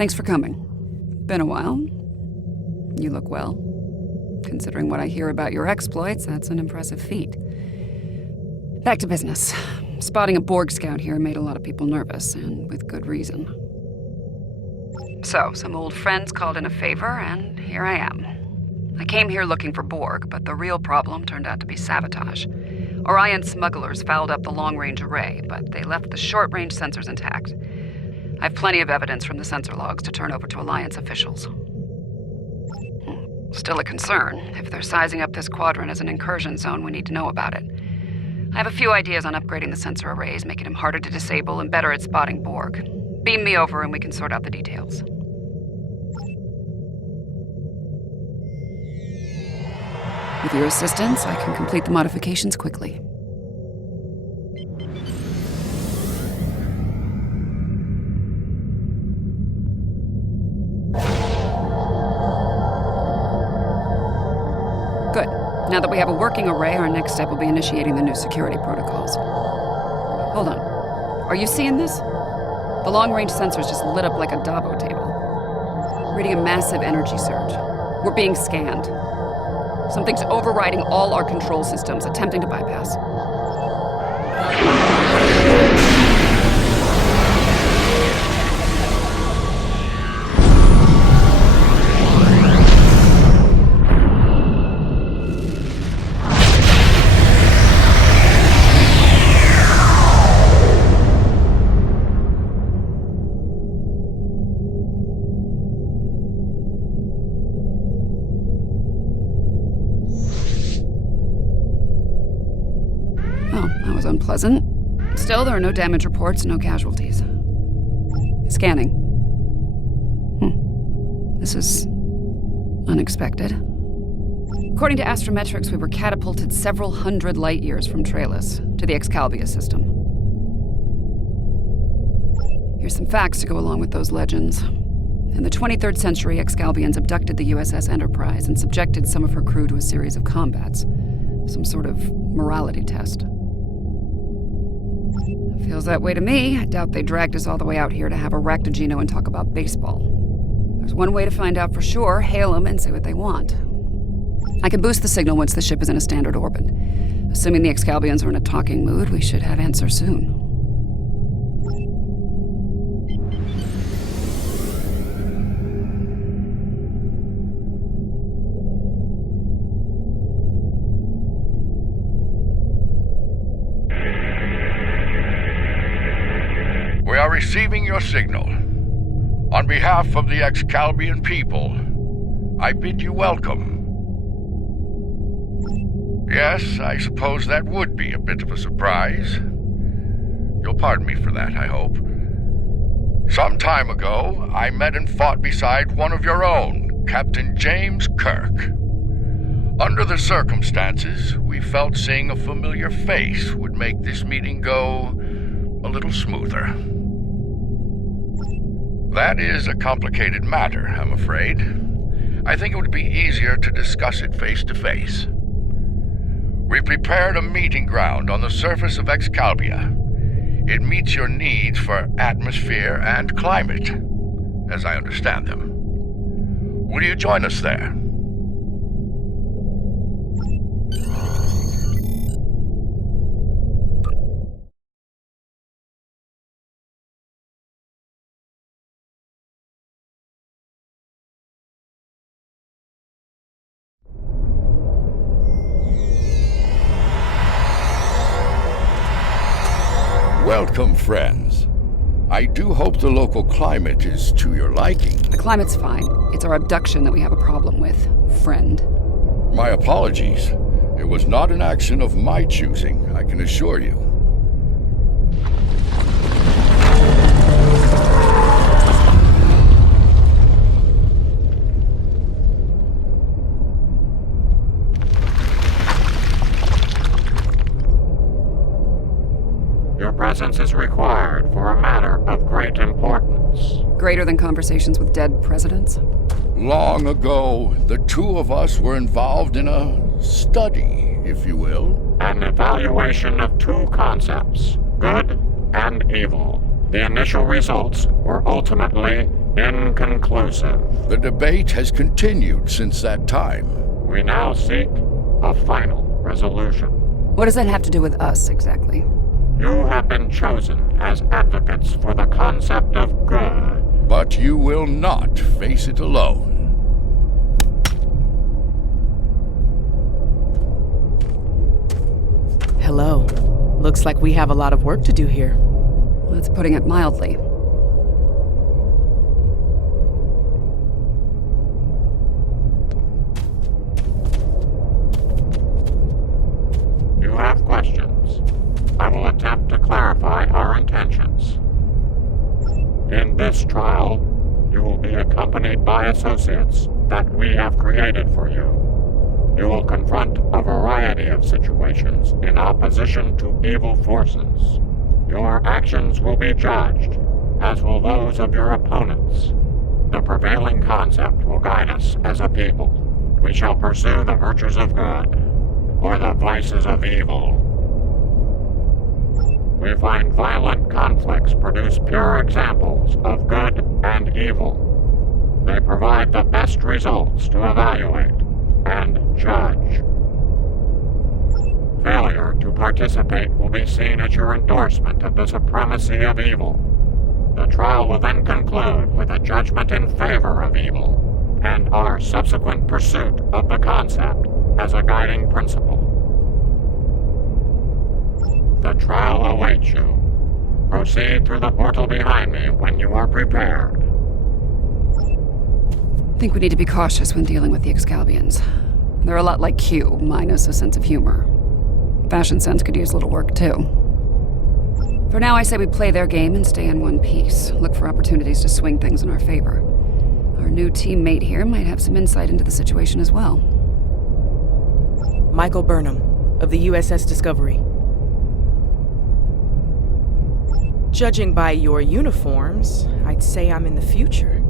Thanks for coming. Been a while. You look well. Considering what I hear about your exploits, that's an impressive feat. Back to business. Spotting a Borg scout here made a lot of people nervous, and with good reason. So, some old friends called in a favor, and here I am. I came here looking for Borg, but the real problem turned out to be sabotage. Orion smugglers fouled up the long-range array, but they left the short-range sensors intact. I have plenty of evidence from the sensor logs to turn over to Alliance officials. Still a concern. If they're sizing up this quadrant as an incursion zone, we need to know about it. I have a few ideas on upgrading the sensor arrays, making them harder to disable and better at spotting Borg. Beam me over and we can sort out the details. With your assistance, I can complete the modifications quickly. Good. Now that we have a working array, our next step will be initiating the new security protocols. Hold on. Are you seeing this? The long-range sensors just lit up like a Dabo table. Reading a massive energy surge. We're being scanned. Something's overriding all our control systems, attempting to bypass. Unpleasant. Still, there are no damage reports, no casualties. Scanning. This is unexpected. According to astrometrics, we were catapulted several hundred light years from Trailus to the Excalibur system. Here's some facts to go along with those legends. In the 23rd century, Excalbians abducted the USS Enterprise and subjected some of her crew to a series of combats. Some sort of morality test. Feels that way to me. I doubt they dragged us all the way out here to have a ractogeno and talk about baseball. There's one way to find out for sure. Hail them and say what they want. I can boost the signal once the ship is in a standard orbit. Assuming the Excalbians are in a talking mood, we should have answers soon. Receiving your signal. On behalf of the Excalbian people, I bid you welcome. Yes, I suppose that would be a bit of a surprise. You'll pardon me for that, I hope. Some time ago, I met and fought beside one of your own, Captain James Kirk. Under the circumstances, we felt seeing a familiar face would make this meeting go a little smoother. That is a complicated matter, I'm afraid. I think it would be easier to discuss it face to face. We prepared a meeting ground on the surface of Excalibur. It meets your needs for atmosphere and climate, as I understand them. Will you join us there? Welcome, friends. I do hope the local climate is to your liking. The climate's fine. It's our abduction that we have a problem with, friend. My apologies. It was not an action of my choosing, I can assure you. Your presence is required for a matter of great importance. Greater than conversations with dead presidents? Long ago, the two of us were involved in a study, if you will. An evaluation of two concepts, good and evil. The initial results were ultimately Inconclusive. The debate has continued since that time. We now seek a final resolution. What does that have to do with us, exactly? You have been chosen as advocates for the concept of good. But you will not face it alone. Hello. Looks like we have a lot of work to do here. That's putting it mildly. You have questions. I will attempt to clarify our intentions. In this trial, you will be accompanied by associates that we have created for you. You will confront a variety of situations in opposition to evil forces. Your actions will be judged, as will those of your opponents. The prevailing concept will guide us as a people. We shall pursue the virtues of good, or the vices of evil. We find violent conflicts produce pure examples of good and evil. They provide the best results to evaluate and judge. Failure to participate will be seen as your endorsement of the supremacy of evil. The trial will then conclude with a judgment in favor of evil, and our subsequent pursuit of the concept as a guiding principle. The trial awaits you. Proceed through the portal behind me when you are prepared. I think we need to be cautious when dealing with the Excalbians. They're a lot like Q, minus a sense of humor. Fashion sense could use a little work, too. For now, I say we play their game and stay in one piece. Look for opportunities to swing things in our favor. Our new teammate here might have some insight into the situation as well. Michael Burnham, of the USS Discovery. Judging by your uniforms, I'd say I'm in the future.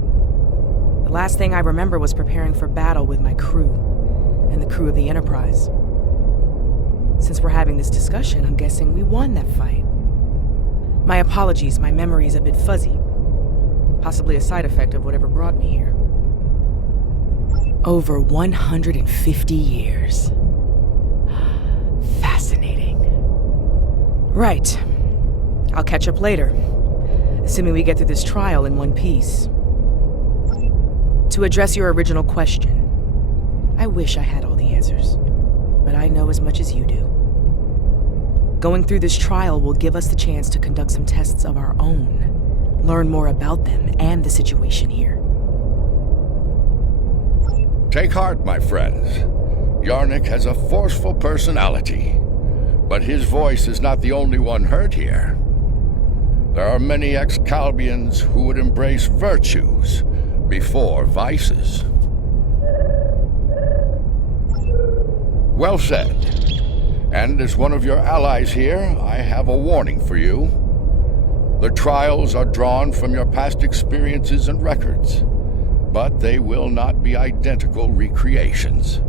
The last thing I remember was preparing for battle with my crew, and the crew of the Enterprise. Since we're having this discussion, I'm guessing we won that fight. My apologies, my memory's a bit fuzzy. Possibly a side effect of whatever brought me here. Over 150 years. Fascinating. Right. I'll catch up later, assuming we get through this trial in one piece. To address your original question, I wish I had all the answers, but I know as much as you do. Going through this trial will give us the chance to conduct some tests of our own, learn more about them and the situation here. Take heart, my friends. Yarnik has a forceful personality, but his voice is not the only one heard here. There are many Excalbians who would embrace virtues before vices. Well said. And as one of your allies here, I have a warning for you. The trials are drawn from your past experiences and records, but they will not be identical recreations.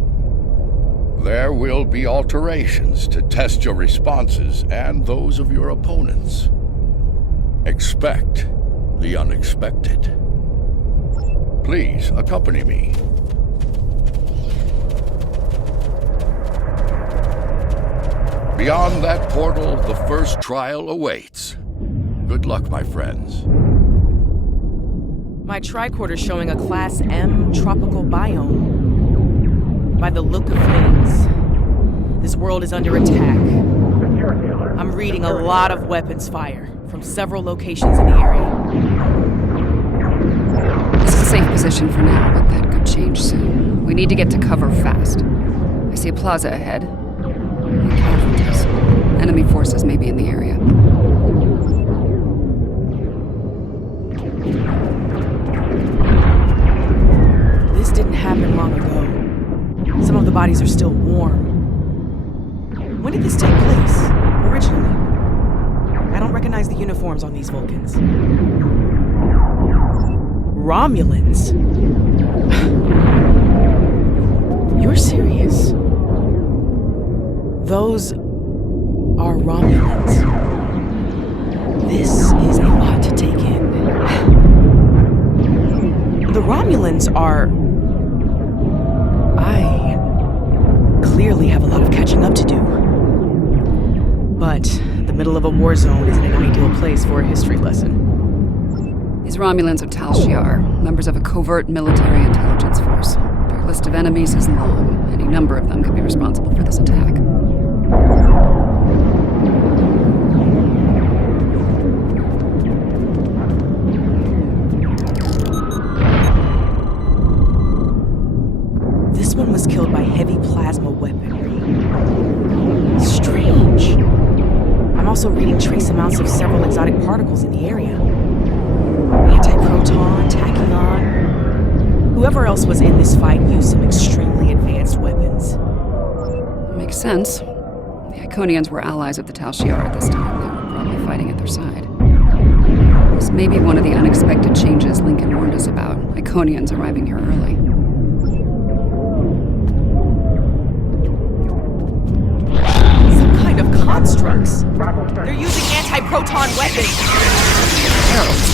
There will be alterations to test your responses and those of your opponents. Expect the unexpected. Please accompany me. Beyond that portal, the first trial awaits. Good luck, my friends. My tricorder's showing a Class M tropical biome. By the look of things, this world is under attack. I'm reading a lot of weapons fire from several locations in the area. This is a safe position for now, but that could change soon. We need to get to cover fast. I see a plaza ahead. Casualties. Enemy forces may be in the area. This didn't happen long ago. Some of the bodies are still warm. When did this take place, originally? I don't recognize the uniforms on these Vulcans. Romulans? You're serious? Those are Romulans. This is a lot to take in. Romulans are... I clearly have a lot of catching up to do. But the middle of a war zone isn't an ideal place for a history lesson. These Romulans are Tal Shiar, members of a covert military intelligence force. Their list of enemies is long. Any number of them could be responsible for this attack. This one was killed by heavy plasma weaponry. Strange. I'm also reading trace amounts of several exotic particles in the area. Antiproton, tachyon. Whoever else was in this fight used some extremely advanced weapons. Makes sense. The Iconians were allies of the Tal Shiar at this time. They were probably fighting at their side. This may be one of the unexpected changes Lincoln warned us about. Iconians arriving here early. Some kind of constructs. They're using anti-proton weapons. Heralds.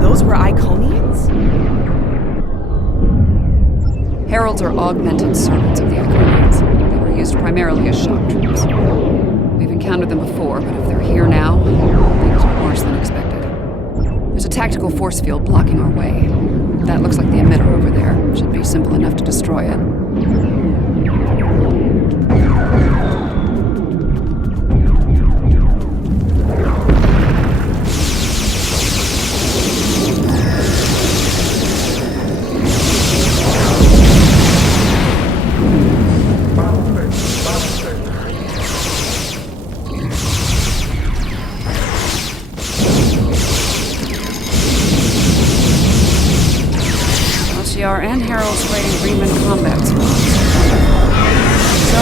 Those were Iconians? Heralds are augmented servants of the Iconians. They were used primarily as shock troops. We've encountered them before, but if they're here now, things are worse than expected. There's a tactical force field blocking our way. That looks like the emitter over there. Should be simple enough to destroy it. And Heralds fighting Freeman combat squads. So,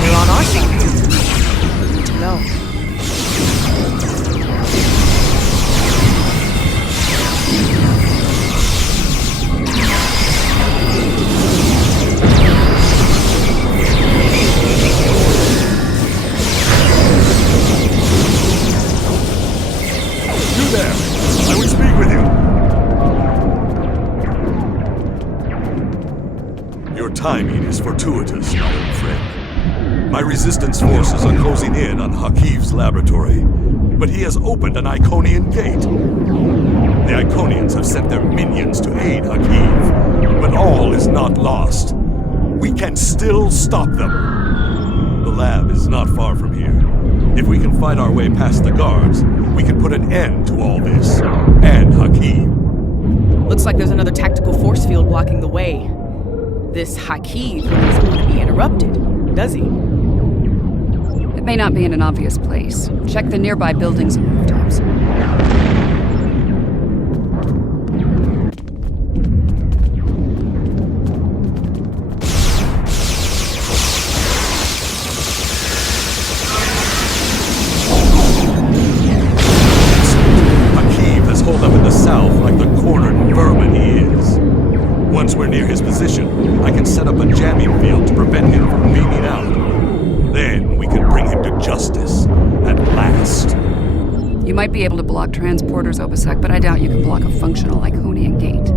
they're on our side. Good to know. You there! I would speak with you! Your timing is fortuitous, my old friend. My resistance forces are closing in on Hakiv's laboratory, but he has opened an Iconian gate. The Iconians have sent their minions to aid Hakiv, but all is not lost. We can still stop them. The lab is not far from here. If we can fight our way past the guards, we can put an end to all this, and Hakiv. Looks like there's another tactical force field blocking the way. This Hakiv doesn't want to be interrupted, does he? It may not be in an obvious place. Check the nearby buildings and rooftops. Hakiv has holed up in the south like the cornered vermin he is. Once we're near his position, I can set up a jamming field to prevent him from beaming out. Then we can bring him to justice, at last. You might be able to block transporters, Obasek, but I doubt you can block a functional Iconian gate.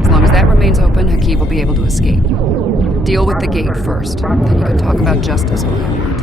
As long as that remains open, Hakiv will be able to escape. Deal with the gate first, then you can talk about justice all you want.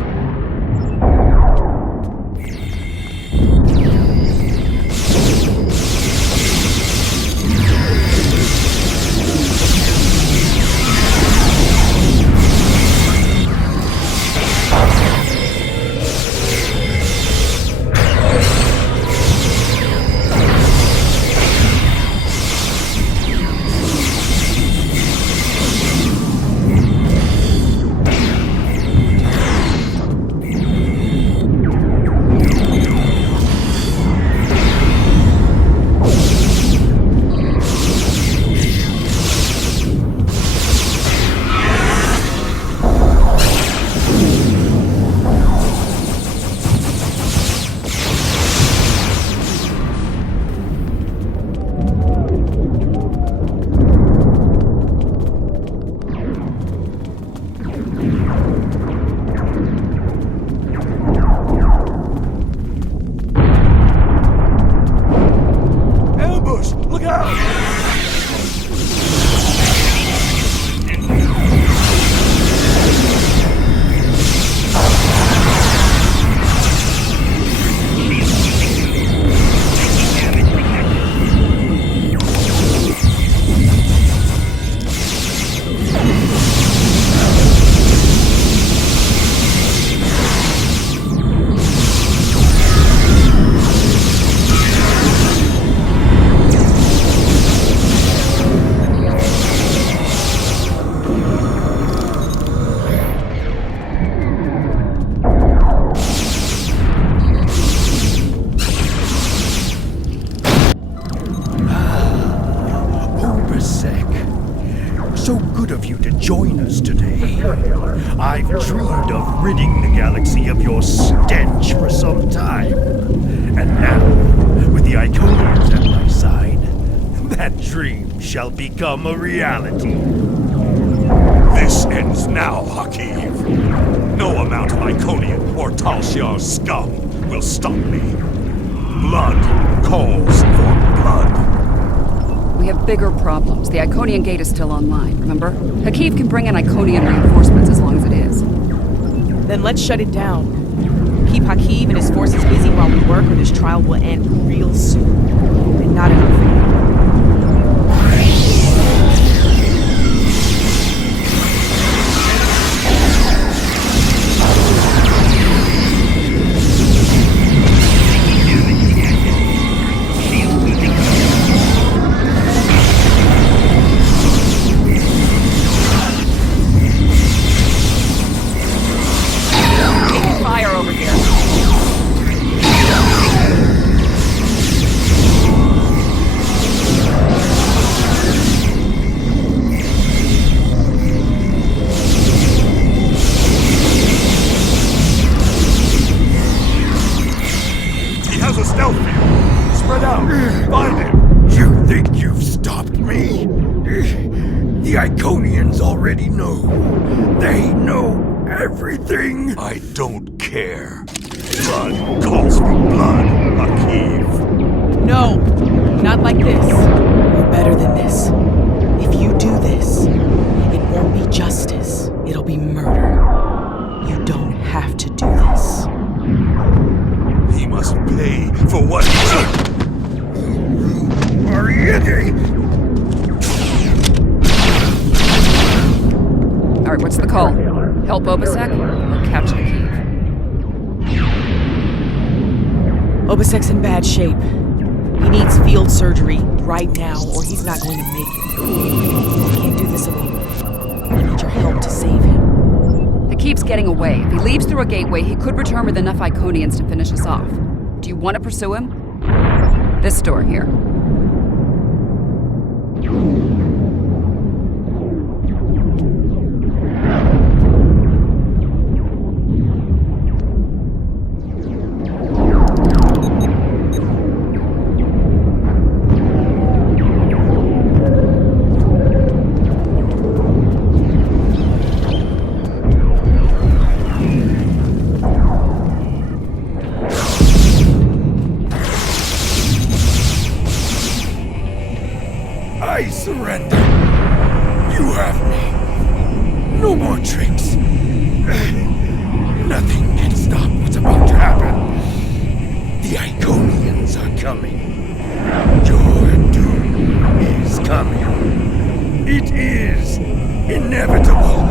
So good of you to join us today. I've dreamed of ridding the galaxy of your stench for some time. And now, with the Iconians at my side, that dream shall become a reality. This ends now, Hakiv. No amount of Iconian or Tal Shiar's scum will stop me. Blood calls for blood. We have bigger problems. The Iconian gate is still online, remember? Hakiv can bring in Iconian reinforcements as long as it is. Then let's shut it down. Keep Hakiv and his forces busy while we work, or this trial will end real soon. And not in our favor. The Iconians already know. They know everything. I don't care. Blood calls for blood, Hakiv. No, not like this. You're better than this. If you do this, it won't be justice. It'll be murder. You don't have to do this. He must pay for what he did. Alright, what's the call? Help Obasek or catch Hakiv? Obasek's in bad shape. He needs field surgery right now, or he's not going to make it. I can't do this alone. I need your help to save him. Hakiv's getting away. If he leaves through a gateway, he could return with enough Iconians to finish us off. Do you want to pursue him? This door here. I surrender. You have me. No more tricks. Nothing can stop what's about to happen. The Iconians are coming. Your doom is coming. It is inevitable.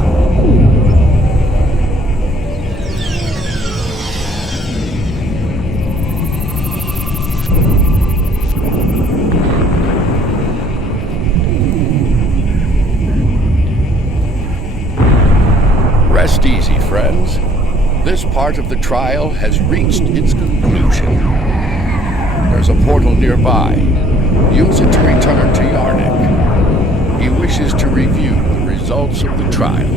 Rest easy, friends. This part of the trial has reached its conclusion. There's a portal nearby. Use it to return to Yarnik. He wishes to review the results of the trial.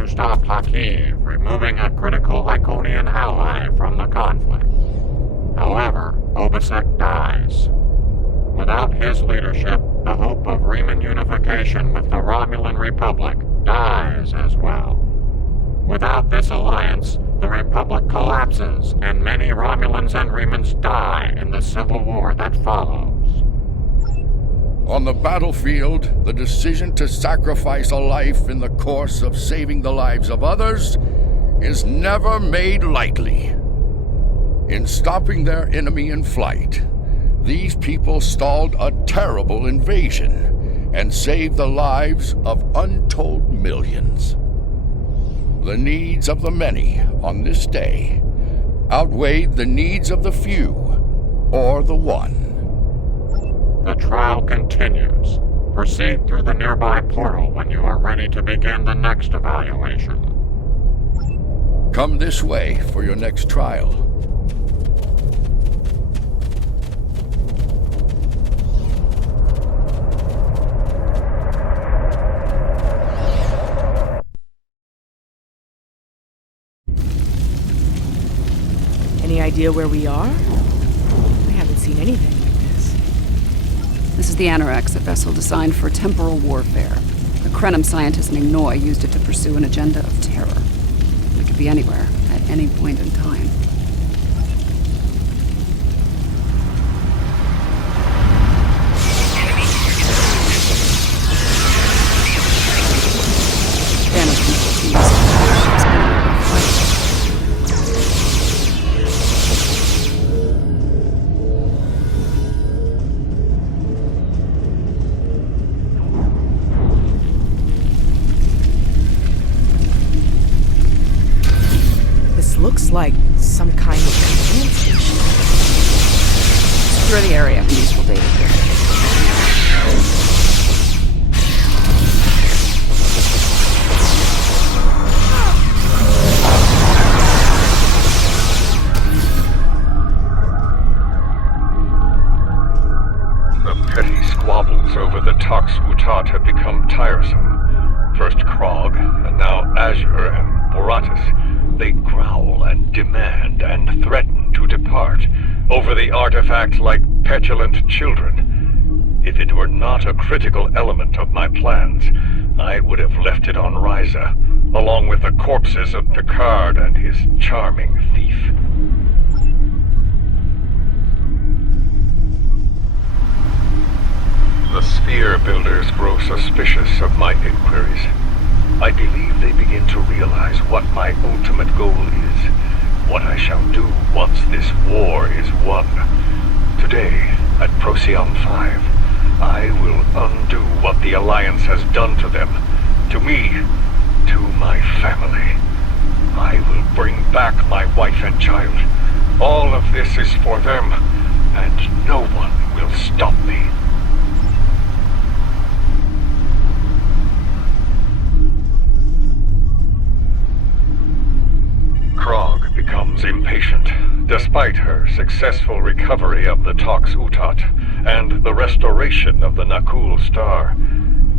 to stop Hakiv removing a critical Iconian ally from the conflict. However, Obasek dies. Without his leadership, the hope of Riemann unification with the Romulan Republic dies as well. Without this alliance, the Republic collapses, and many Romulans and Riemans die in the civil war that follows. On the battlefield, the decision to sacrifice a life in the course of saving the lives of others is never made lightly. In stopping their enemy in flight, these people stalled a terrible invasion and saved the lives of untold millions. The needs of the many on this day outweighed the needs of the few, or the one. The trial continues. Proceed through the nearby portal when you are ready to begin the next evaluation. Come this way for your next trial. Any idea where we are? I haven't seen anything like this. This is the Anorax, a vessel designed for temporal warfare. A Krenim scientist named Noy used it to pursue an agenda of terror. We could be anywhere, at any point in time. Damage control teams. Ship's been under fire. Looks like some kind of command station. Secure the area for useful data here. The petty squabbles over the Tox Utat have become tiresome. First Krog, and now Azure and Boratus. They growl and demand and threaten to depart over the artifact like petulant children. If it were not a critical element of my plans, I would have left it on Ryza, along with the corpses of Picard and his charming thief. The Sphere Builders grow suspicious of my inquiries. I believe they begin to realize what my ultimate goal is, what I shall do once this war is won. Today, at Procyon 5, I will undo what the Alliance has done to them, to me, to my family. I will bring back my wife and child. All of this is for them, and no one will stop me. Krog becomes impatient, despite her successful recovery of the Tox Utat and the restoration of the Nakul Star.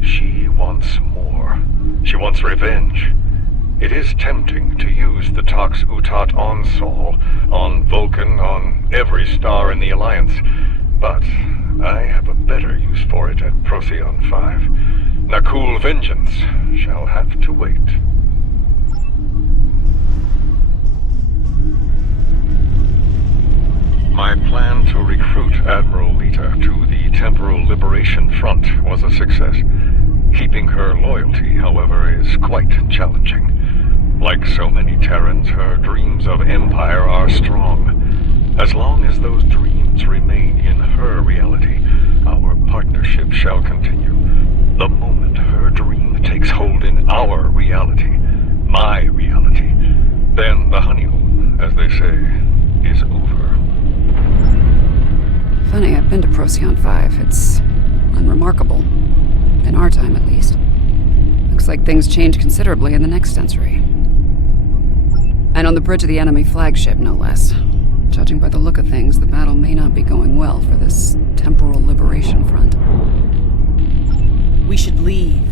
She wants more. She wants revenge. It is tempting to use the Tox Utat on Sol, on Vulcan, on every star in the Alliance, but I have a better use for it at Procyon 5. Nakul vengeance shall have to wait. My plan to recruit Admiral Lita to the Temporal Liberation Front was a success. Keeping her loyalty, however, is quite challenging. Like so many Terrans, her dreams of empire are strong. As long as those dreams remain in her reality, our partnership shall continue. The moment her dream takes hold in our reality, my reality, then the honeymoon, as they say, is over. Funny, I've been to Procyon 5. It's unremarkable. In our time, at least. Looks like things change considerably in the next century. And on the bridge of the enemy flagship, no less. Judging by the look of things, the battle may not be going well for this Temporal Liberation Front. We should leave.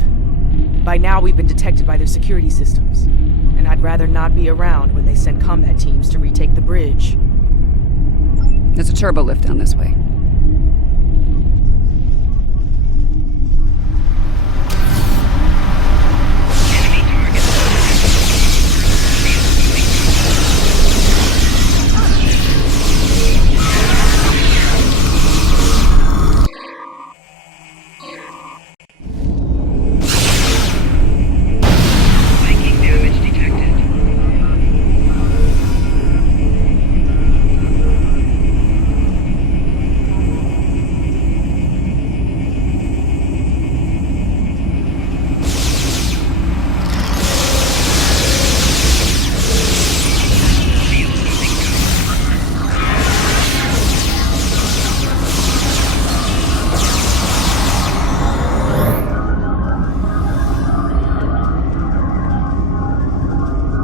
By now, we've been detected by their security systems. And I'd rather not be around when they send combat teams to retake the bridge. There's a turbo lift down this way.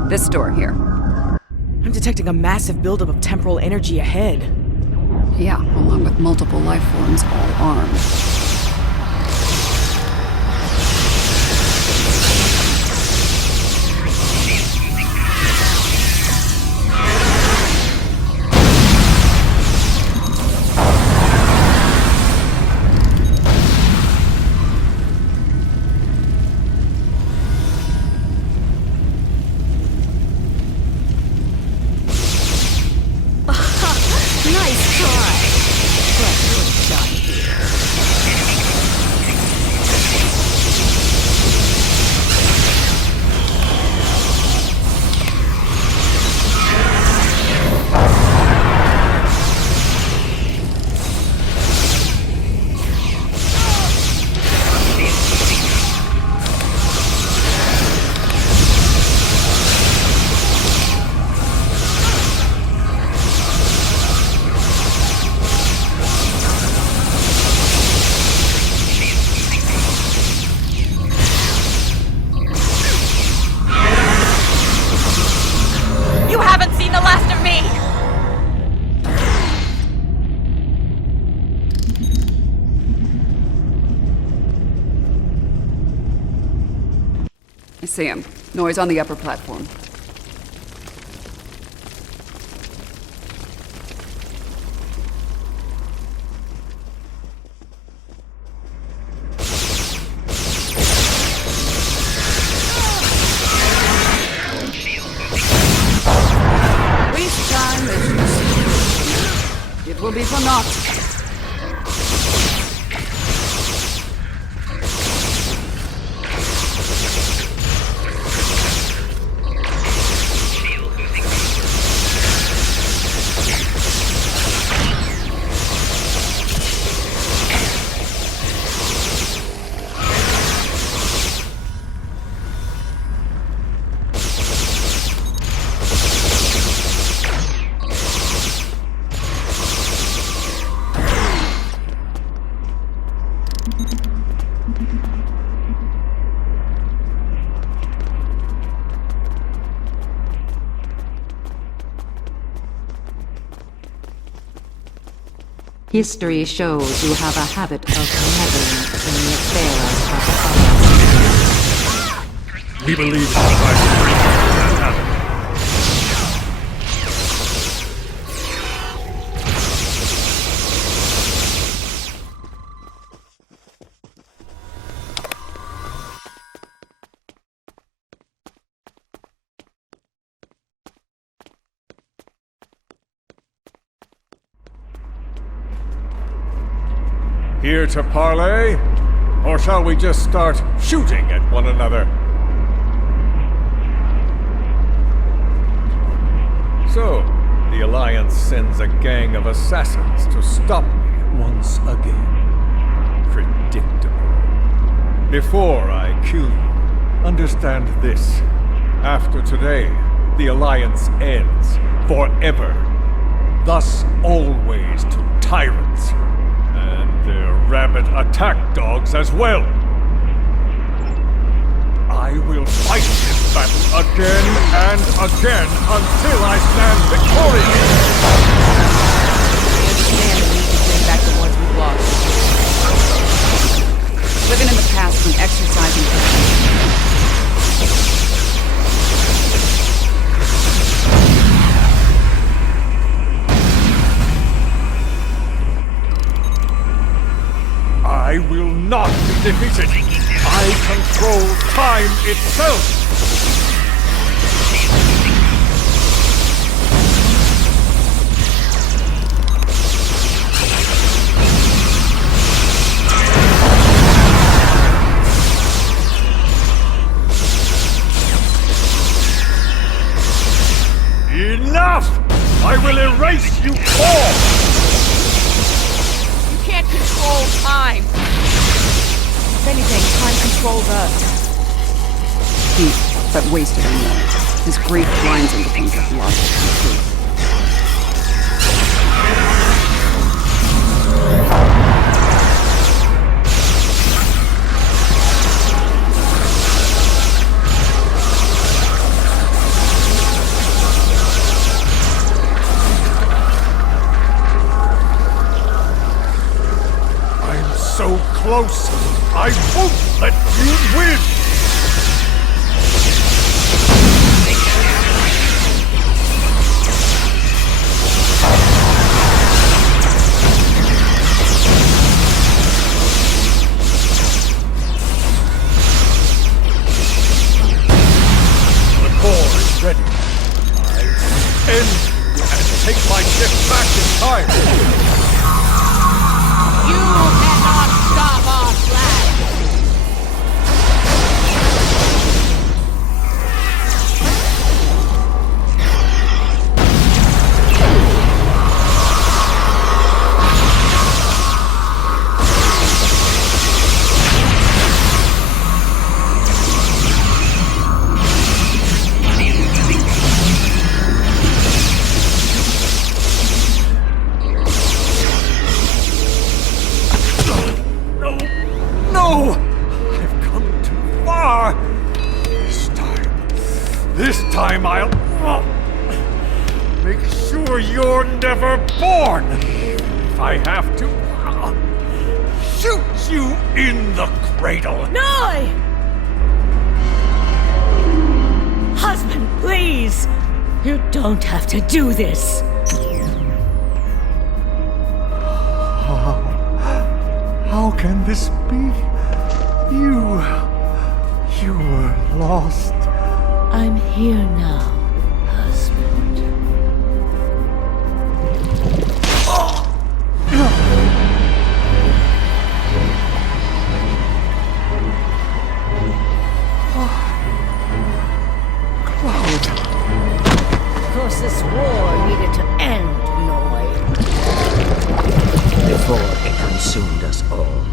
This door here. I'm detecting a massive buildup of temporal energy ahead. Yeah, along with multiple life forms, all armed. Nice try! But you're done here. You haven't seen the last of me! I see him. Noise on the upper platform. Waste time, it will be for naught. History shows you have a habit of meddling in the affairs of others. We believe it's by supreme that happened. Here to parley? Or shall we just start shooting at one another? So, the Alliance sends a gang of assassins to stop me once again. Predictable. Before I kill you, understand this. After today, the Alliance ends forever. Thus always to tyrants. And their rabid attack dogs as well. I will fight this battle again and again until I stand victorious! We understand the need to bring back the ones we've lost. Living in the past from exercising. I will not be defeated. I control time itself. Enough! I will erase you all! You can't control time. If anything, time controls us. Deep, but wasted anyway. His grief blinds him to things that lost his truth. So close, I won't let you win! The core is ready. I end you and take my ship back in time. You cannot stop our flag! No! I've come too far! This time I'll make sure you're never born! If I have to, shoot you in the cradle! No! Husband, please! You don't have to do this! How can this be? You were lost. I'm here now, husband. Cloud. Of course, this war needed to end, Noy. Before it consumed us all.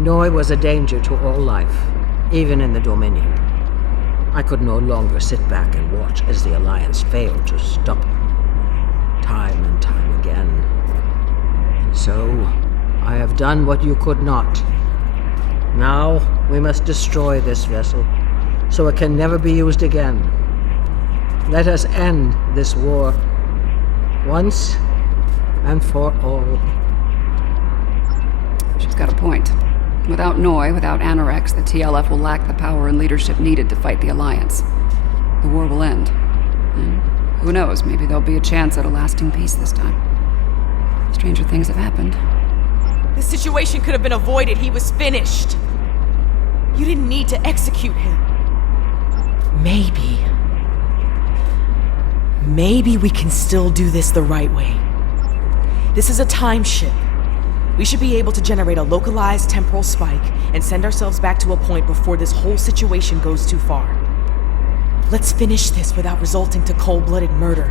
Noy was a danger to all life, even in the Dominion. I could no longer sit back and watch as the Alliance failed to stop him, time and time again. And so, I have done what you could not. Now, we must destroy this vessel, so it can never be used again. Let us end this war, once and for all. She's got a point. Without Noy, without Anorex, the TLF will lack the power and leadership needed to fight the Alliance. The war will end. And who knows, maybe there'll be a chance at a lasting peace this time. Stranger things have happened. This situation could have been avoided. He was finished. You didn't need to execute him. Maybe we can still do this the right way. This is a time ship. We should be able to generate a localized temporal spike and send ourselves back to a point before this whole situation goes too far. Let's finish this without resulting to cold-blooded murder.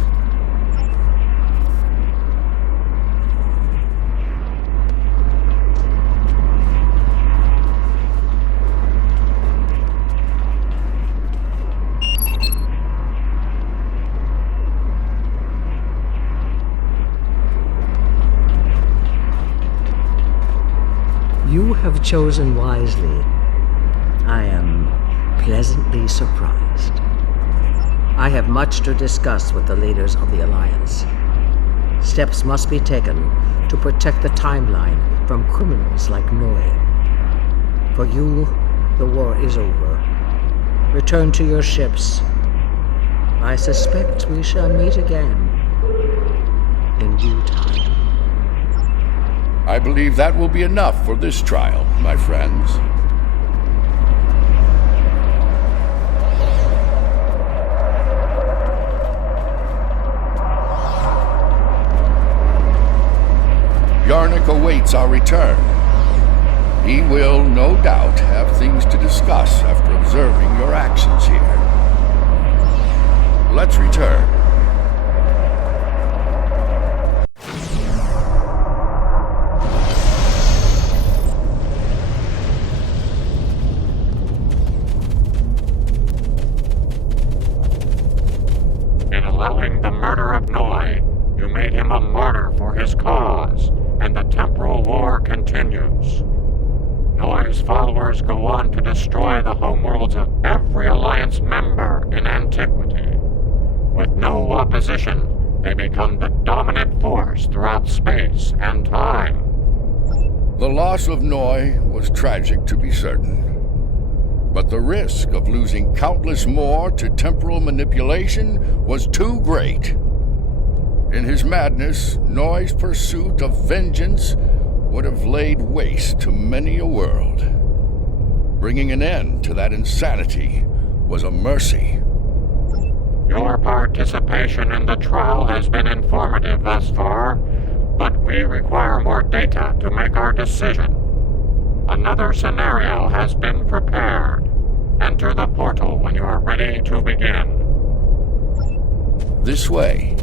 chosen wisely. I am pleasantly surprised. I have much to discuss with the leaders of the Alliance. Steps must be taken to protect the timeline from criminals like Noi. For you, the war is over. Return to your ships. I suspect we shall meet again in due time. I believe that will be enough for this trial, my friends. Yarnik awaits our return. He will, no doubt, have things to discuss after observing your actions here. Let's return. In allowing the murder of Noi, you made him a martyr for his cause, and the temporal war continues. Noi's followers go on to destroy the homeworlds of every Alliance member in antiquity. With no opposition, they become the dominant force throughout space and time. The loss of Noi was tragic, to be certain. But the risk of losing countless more to temporal manipulation was too great. In his madness, Noi's pursuit of vengeance would have laid waste to many a world. Bringing an end to that insanity was a mercy. Your participation in the trial has been informative thus far, but we require more data to make our decision. Another scenario has been prepared. Enter the portal when you are ready to begin. This way.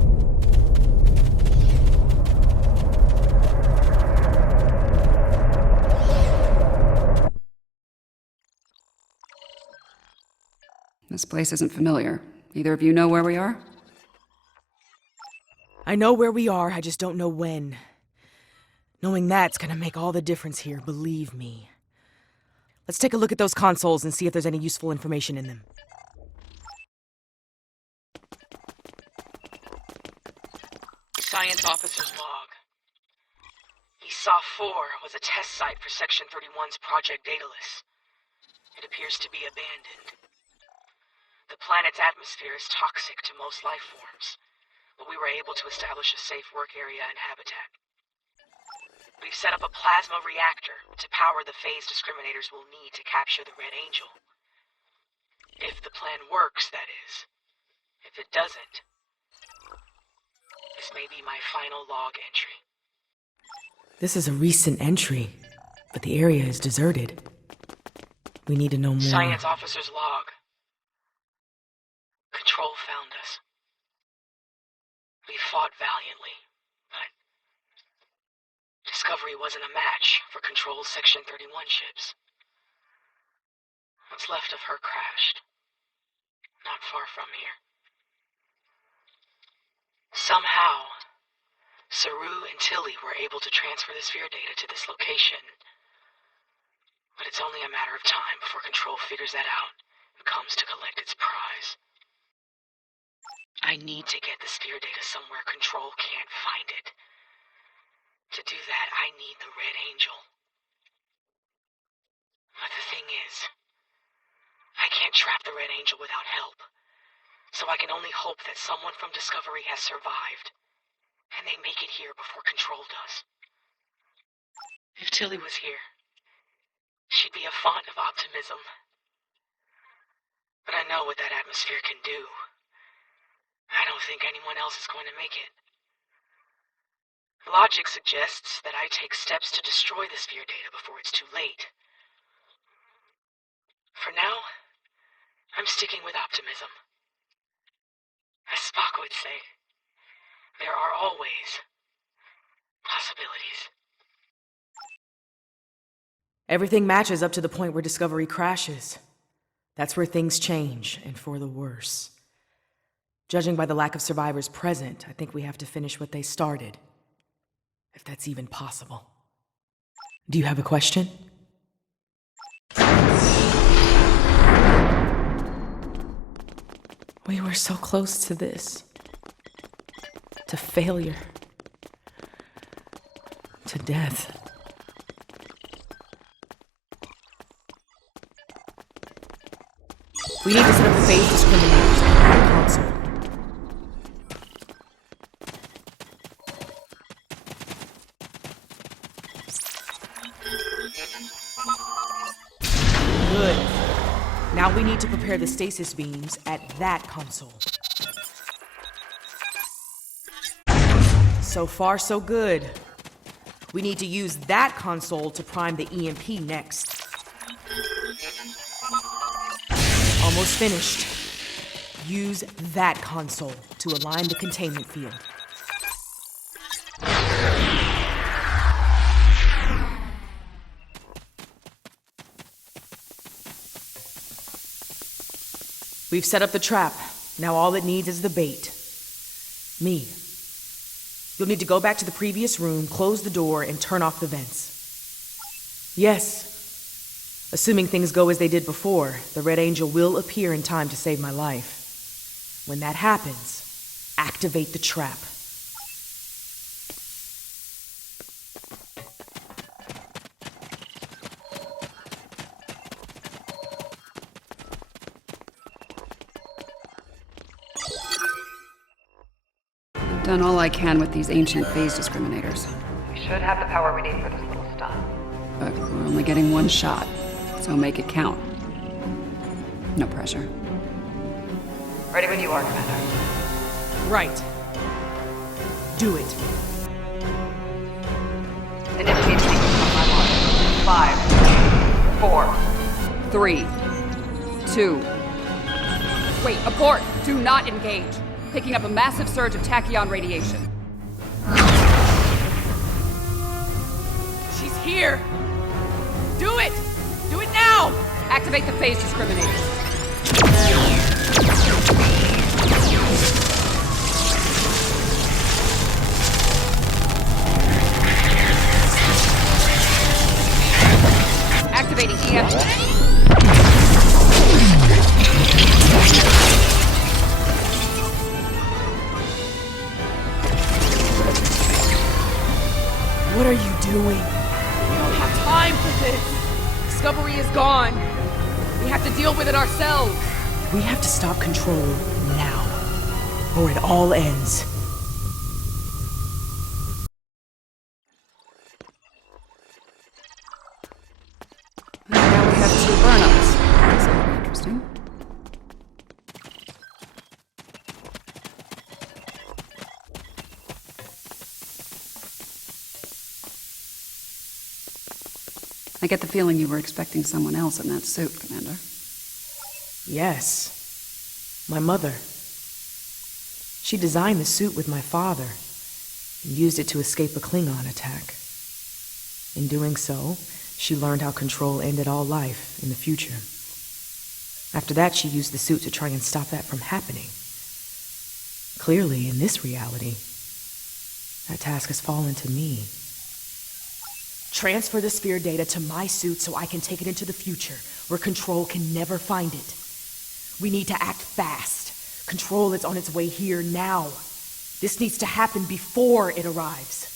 This place isn't familiar. Either of you know where we are? I know where we are, I just don't know when. Knowing that's gonna make all the difference here, believe me. Let's take a look at those consoles and see if there's any useful information in them. Science Officer's log. ESA 4 was a test site for Section 31's Project Daedalus. It appears to be abandoned. The planet's atmosphere is toxic to most life forms, but we were able to establish a safe work area and habitat. We've set up a plasma reactor to power the phase discriminators we'll need to capture the Red Angel. If the plan works, that is. If it doesn't, this may be my final log entry. This is a recent entry, but the area is deserted. We need to know more. Science Officer's log. Control found us. We fought valiantly, but Discovery wasn't a match for Control's Section 31 ships. What's left of her crashed, not far from here. Somehow, Saru and Tilly were able to transfer the sphere data to this location, but it's only a matter of time before Control figures that out and comes to collect its prize. I need to get the sphere data somewhere Control can't find it. To do that, I need the Red Angel. But the thing is, I can't trap the Red Angel without help. So I can only hope that someone from Discovery has survived, and they make it here before Control does. If Tilly was here, she'd be a font of optimism. But I know what that atmosphere can do. I don't think anyone else is going to make it. Logic suggests that I take steps to destroy the sphere data before it's too late. For now, I'm sticking with optimism. As Spock would say, there are always possibilities. Everything matches up to the point where Discovery crashes. That's where things change, and for the worse. Judging by the lack of survivors present, I think we have to finish what they started. If that's even possible. Do you have a question? We were so close to this. To failure. To death. We need to set up the phase discriminators on that console. Good. Now we need to prepare the stasis beams at that console. So far, so good. We need to use that console to prime the EMP next. Almost finished. Use that console to align the containment field. We've set up the trap. Now all it needs is the bait. Me. You'll need to go back to the previous room, close the door, and turn off the vents. Yes. Assuming things go as they did before, the Red Angel will appear in time to save my life. When that happens, activate the trap. Done all I can with these ancient phase discriminators. We should have the power we need for this little stunt. But we're only getting one shot, so make it count. No pressure. Ready when you are, Commander. Right. Do it. Initiate sequence on my mark. 5, 4, 3, 2. Wait, abort! Do not engage. Picking up a massive surge of tachyon radiation. She's here! Do it! Do it now! Activate the phase discriminators. Activating EMP. What are you doing? We don't have time for this. Discovery is gone. We have to deal with it ourselves. We have to stop Control now, or it all ends. Now we have 2 Burnhams. That's gonna be interesting. I get the feeling you were expecting someone else in that suit, Commander. Yes. My mother. She designed the suit with my father and used it to escape a Klingon attack. In doing so, she learned how Control ended all life in the future. After that, she used the suit to try and stop that from happening. Clearly, in this reality, that task has fallen to me. Transfer the sphere data to my suit so I can take it into the future, where Control can never find it. We need to act fast. Control is on its way here now. This needs to happen before it arrives.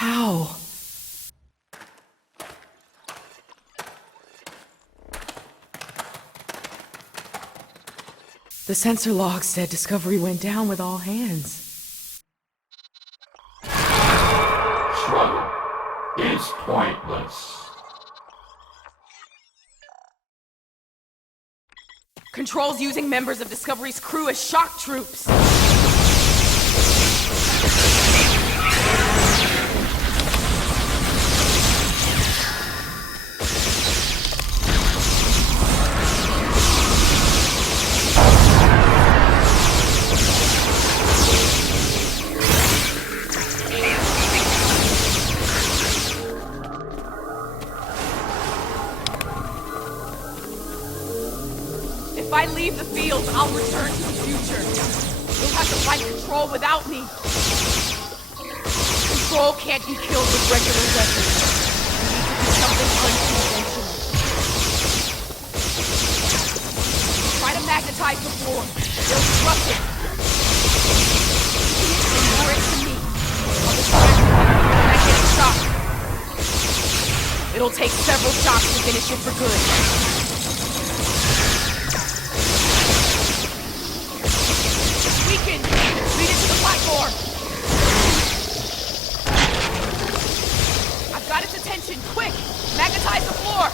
How? The sensor log said Discovery went down with all hands. Struggle is pointless. Control's using members of Discovery's crew as shock troops. I leave the field, I'll return to the future. You'll have to fight Control without me. Control can't be killed with regular weapons. We need to do something unconventional. Try to magnetize the floor. They'll disrupt it. Ignore it to me. I'll distract you when I get a shock. It'll take several shots to finish it for good. Weaken! Lead it to the platform! I've got its attention! Quick! Magnetize the floor!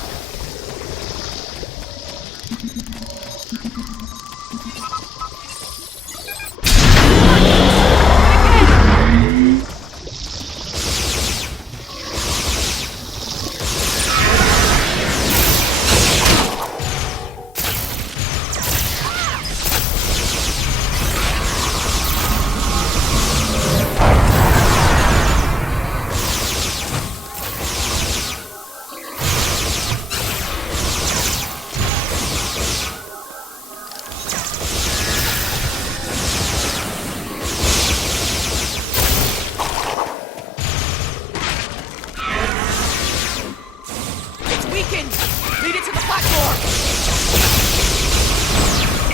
Lead it to the platform!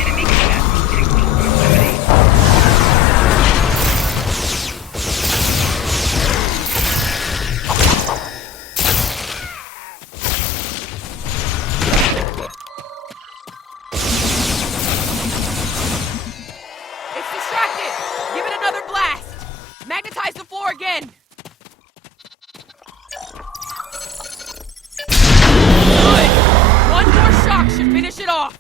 Enemy capacity eliminated. It's distracted! Give it another blast! Magnetize the floor again! One more shock should finish it off!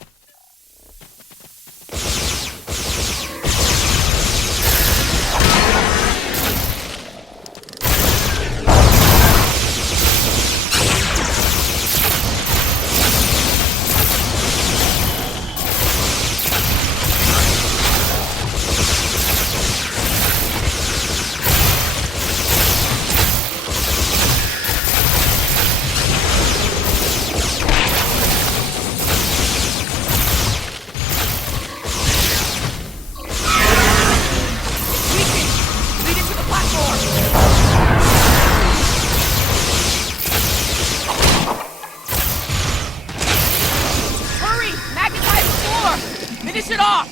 Finish it off!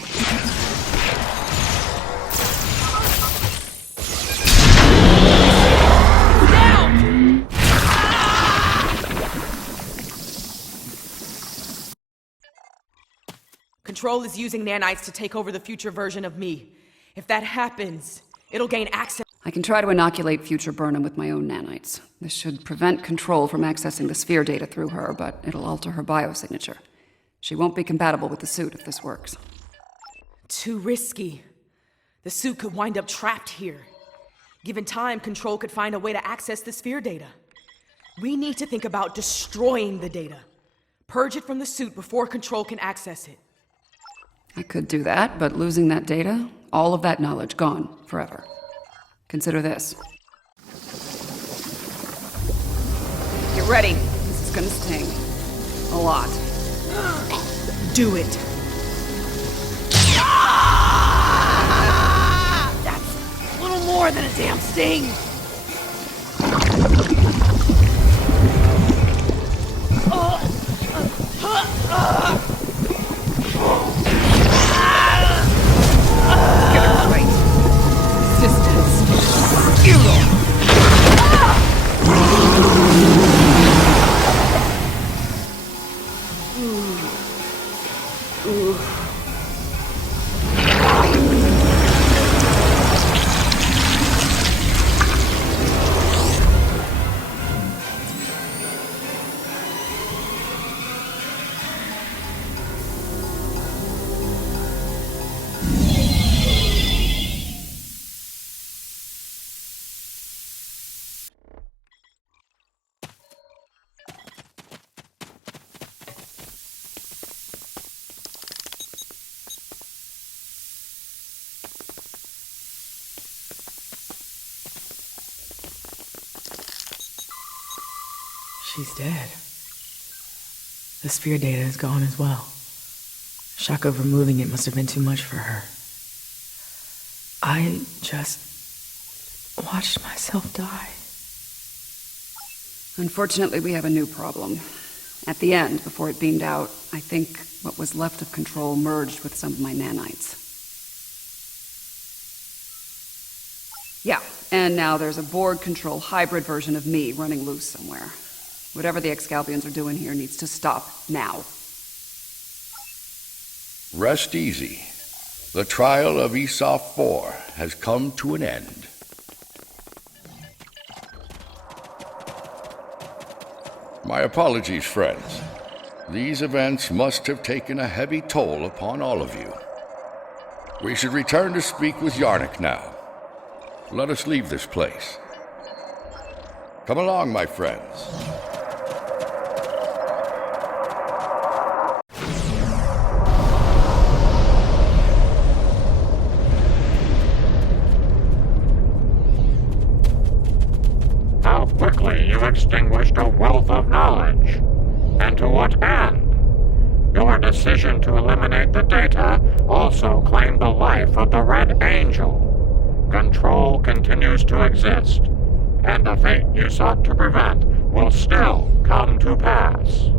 Down! Control is using nanites to take over the future version of me. If that happens, it'll gain access. I can try to inoculate future Burnham with my own nanites. This should prevent Control from accessing the sphere data through her, but it'll alter her biosignature. She won't be compatible with the suit if this works. Too risky. The suit could wind up trapped here. Given time, Control could find a way to access the sphere data. We need to think about destroying the data. Purge it from the suit before Control can access it. I could do that, but losing that data, all of that knowledge gone forever. Consider this. Get ready. This is gonna sting. A lot. Do it. That's a little more than a damn sting. Get it right. Resistance. Futile. She's dead. The sphere data is gone as well. Shock of removing it must have been too much for her. I just watched myself die. Unfortunately, we have a new problem. At the end, before it beamed out, I think what was left of Control merged with some of my nanites. Yeah, and now there's a Borg Control hybrid version of me running loose somewhere. Whatever the Excalbians are doing here needs to stop now. Rest easy. The trial of Esau 4 has come to an end. My apologies, friends. These events must have taken a heavy toll upon all of you. We should return to speak with Yarnik now. Let us leave this place. Come along, my friends. How quickly you extinguished a wealth of knowledge. And to what end? Your decision to eliminate the data also claimed the life of the Red Angel. Control continues to exist, and the fate you sought to prevent will still come to pass.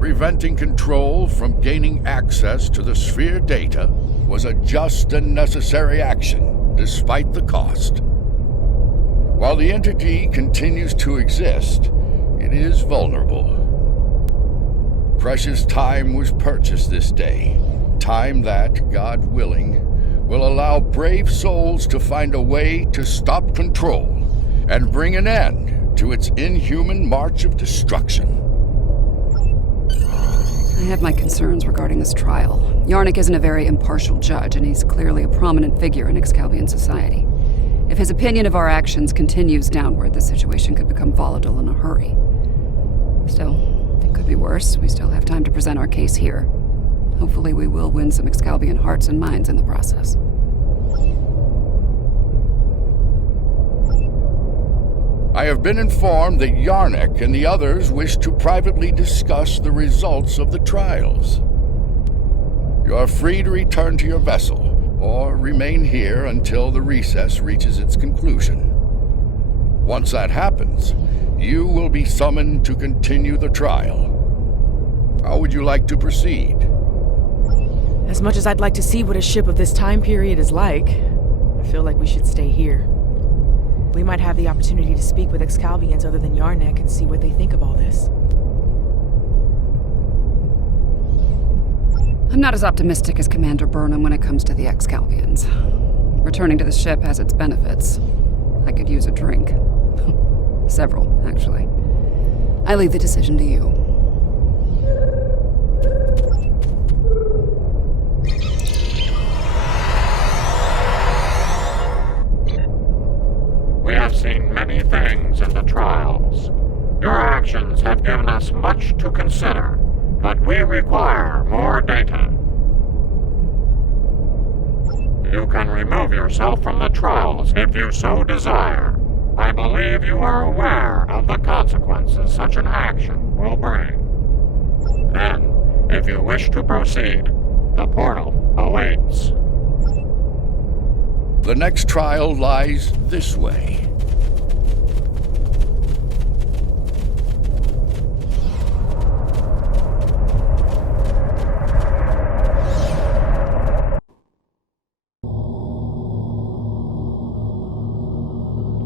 Preventing Control from gaining access to the sphere data was a just and necessary action, despite the cost. While the entity continues to exist, it is vulnerable. Precious time was purchased this day, time that, God willing, will allow brave souls to find a way to stop Control and bring an end to its inhuman march of destruction. I have my concerns regarding this trial. Yarnik isn't a very impartial judge, and he's clearly a prominent figure in Excalbian society. If his opinion of our actions continues downward, the situation could become volatile in a hurry. Still, it could be worse. We still have time to present our case here. Hopefully we will win some Excalbian hearts and minds in the process. I have been informed that Yarnik and the others wish to privately discuss the results of the trials. You are free to return to your vessel, or remain here until the recess reaches its conclusion. Once that happens, you will be summoned to continue the trial. How would you like to proceed? As much as I'd like to see what a ship of this time period is like, I feel like we should stay here. We might have the opportunity to speak with Excalbians other than Yarnik and see what they think of all this. I'm not as optimistic as Commander Burnham when it comes to the Excalbians. Returning to the ship has its benefits. I could use a drink. Several, actually. I leave the decision to you. We have seen many things in the trials. Your actions have given us much to consider, but we require more data. You can remove yourself from the trials if you so desire. I believe you are aware of the consequences such an action will bring. Then, if you wish to proceed, the portal awaits. The next trial lies this way.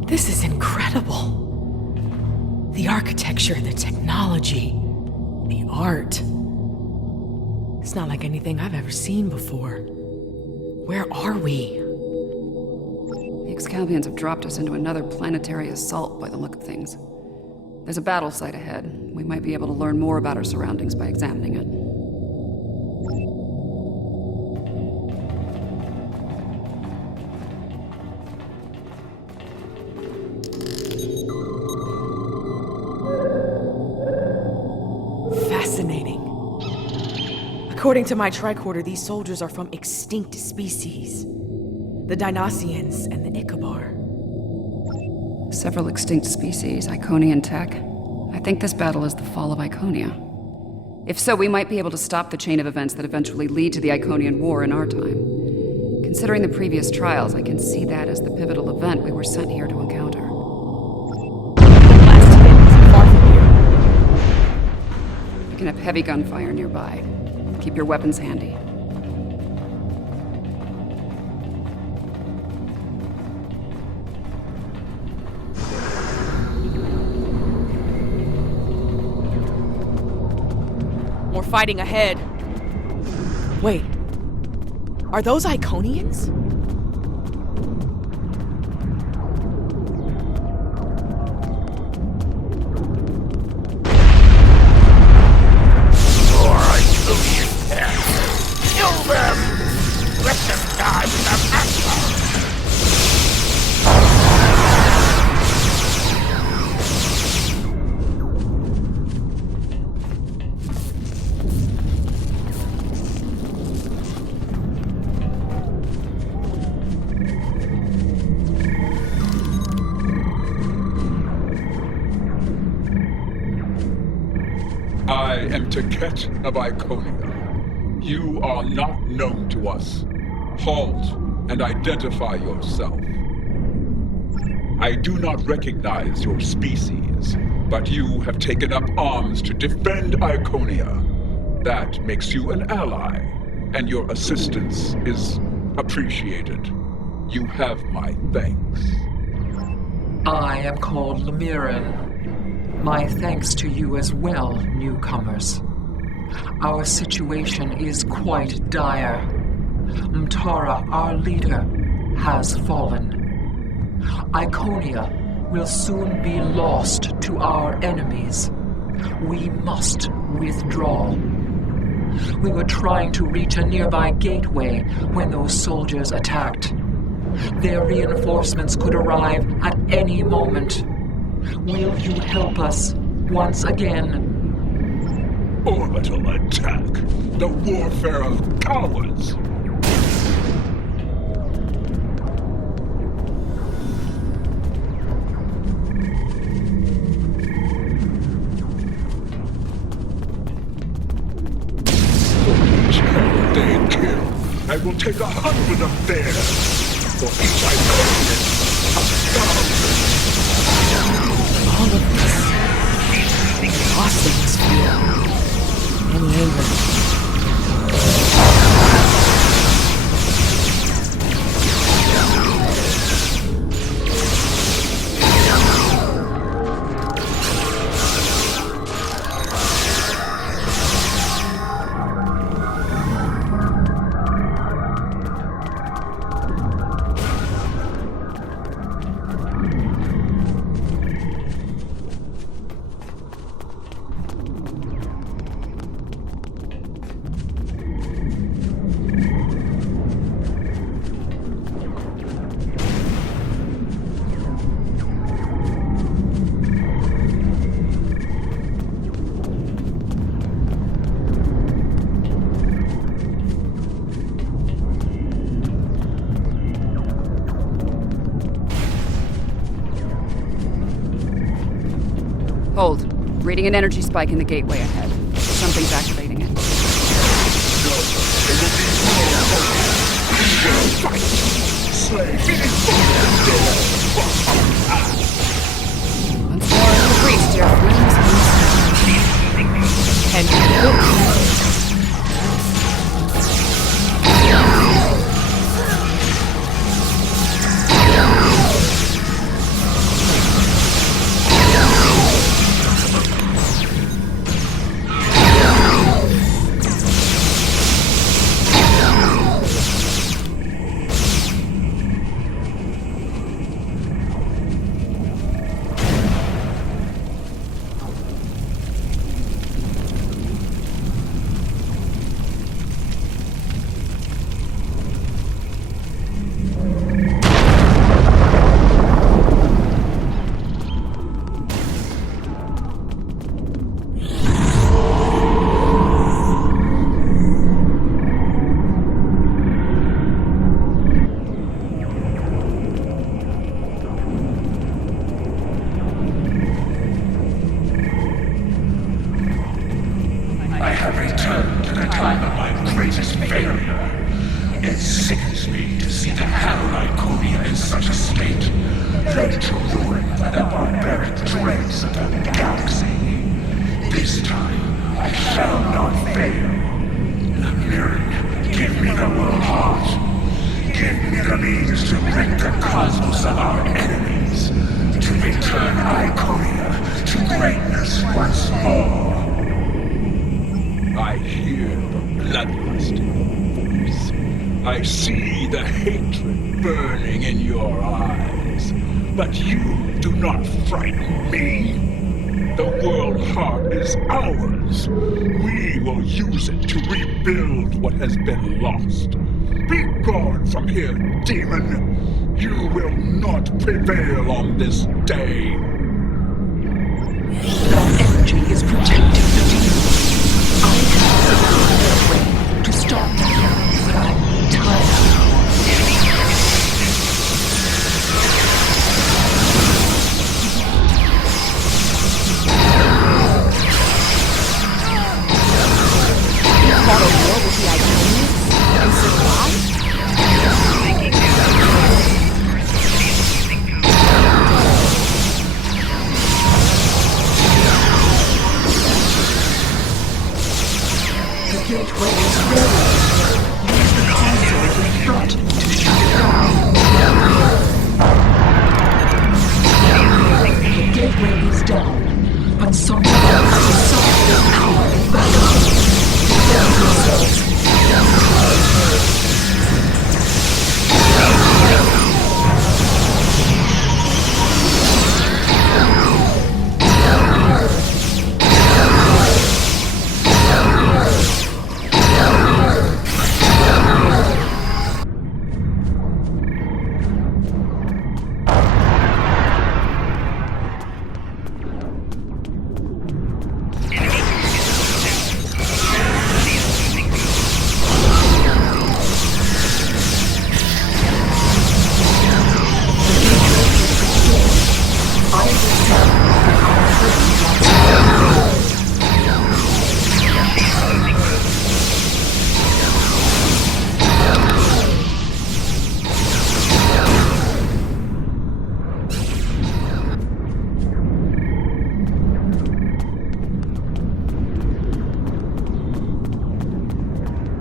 This is incredible. The architecture, the technology, the art. It's not like anything I've ever seen before. Where are we? The Excalbians have dropped us into another planetary assault by the look of things. There's a battle site ahead. We might be able to learn more about our surroundings by examining it. Fascinating. According to my tricorder, these soldiers are from extinct species. The Dynasians and the Ikabar. Several extinct species, Iconian tech. I think this battle is the fall of Iconia. If so, we might be able to stop the chain of events that eventually lead to the Iconian War in our time. Considering the previous trials, I can see that as the pivotal event we were sent here to encounter. Last hit isn't far from here. You can have heavy gunfire nearby. Keep your weapons handy. More fighting ahead. Wait. Are those Iconians? More Iconian cats. Kill them! Let them die without action! I am Taket of Iconia. You are not known to us. Halt and identify yourself. I do not recognize your species, but you have taken up arms to defend Iconia. That makes you an ally, and your assistance is appreciated. You have my thanks. I am called Lemirin. My thanks to you as well, newcomers. Our situation is quite dire. Mtara, our leader, has fallen. Iconia will soon be lost to our enemies. We must withdraw. We were trying to reach a nearby gateway when those soldiers attacked. Their reinforcements could arrive at any moment. Will you help us once again? Orbital attack. The warfare of cowards. For each hell they kill, I will take 100 of theirs. For each Iconian, 1,000. All of this. Exhausting this feel. And anger. Hold. Reading an energy spike in the gateway ahead. Something's activating it. Once more in the breach, Jeri. And Iconia to greatness once more. I hear the bloodlust in your voice. I see the hatred burning in your eyes. But you do not frighten me. The world heart is ours. We will use it to rebuild what has been lost. Be gone from here, demon. You will not prevail on this day. That energy is protecting the demon. I have the way to stop that, but I'm tired. You fought a war with the Iconians and survived? The gateway is ready. Use the console in front to shut it down. The gateway is down, but someone else has solved their power and back up. Defend yourselves.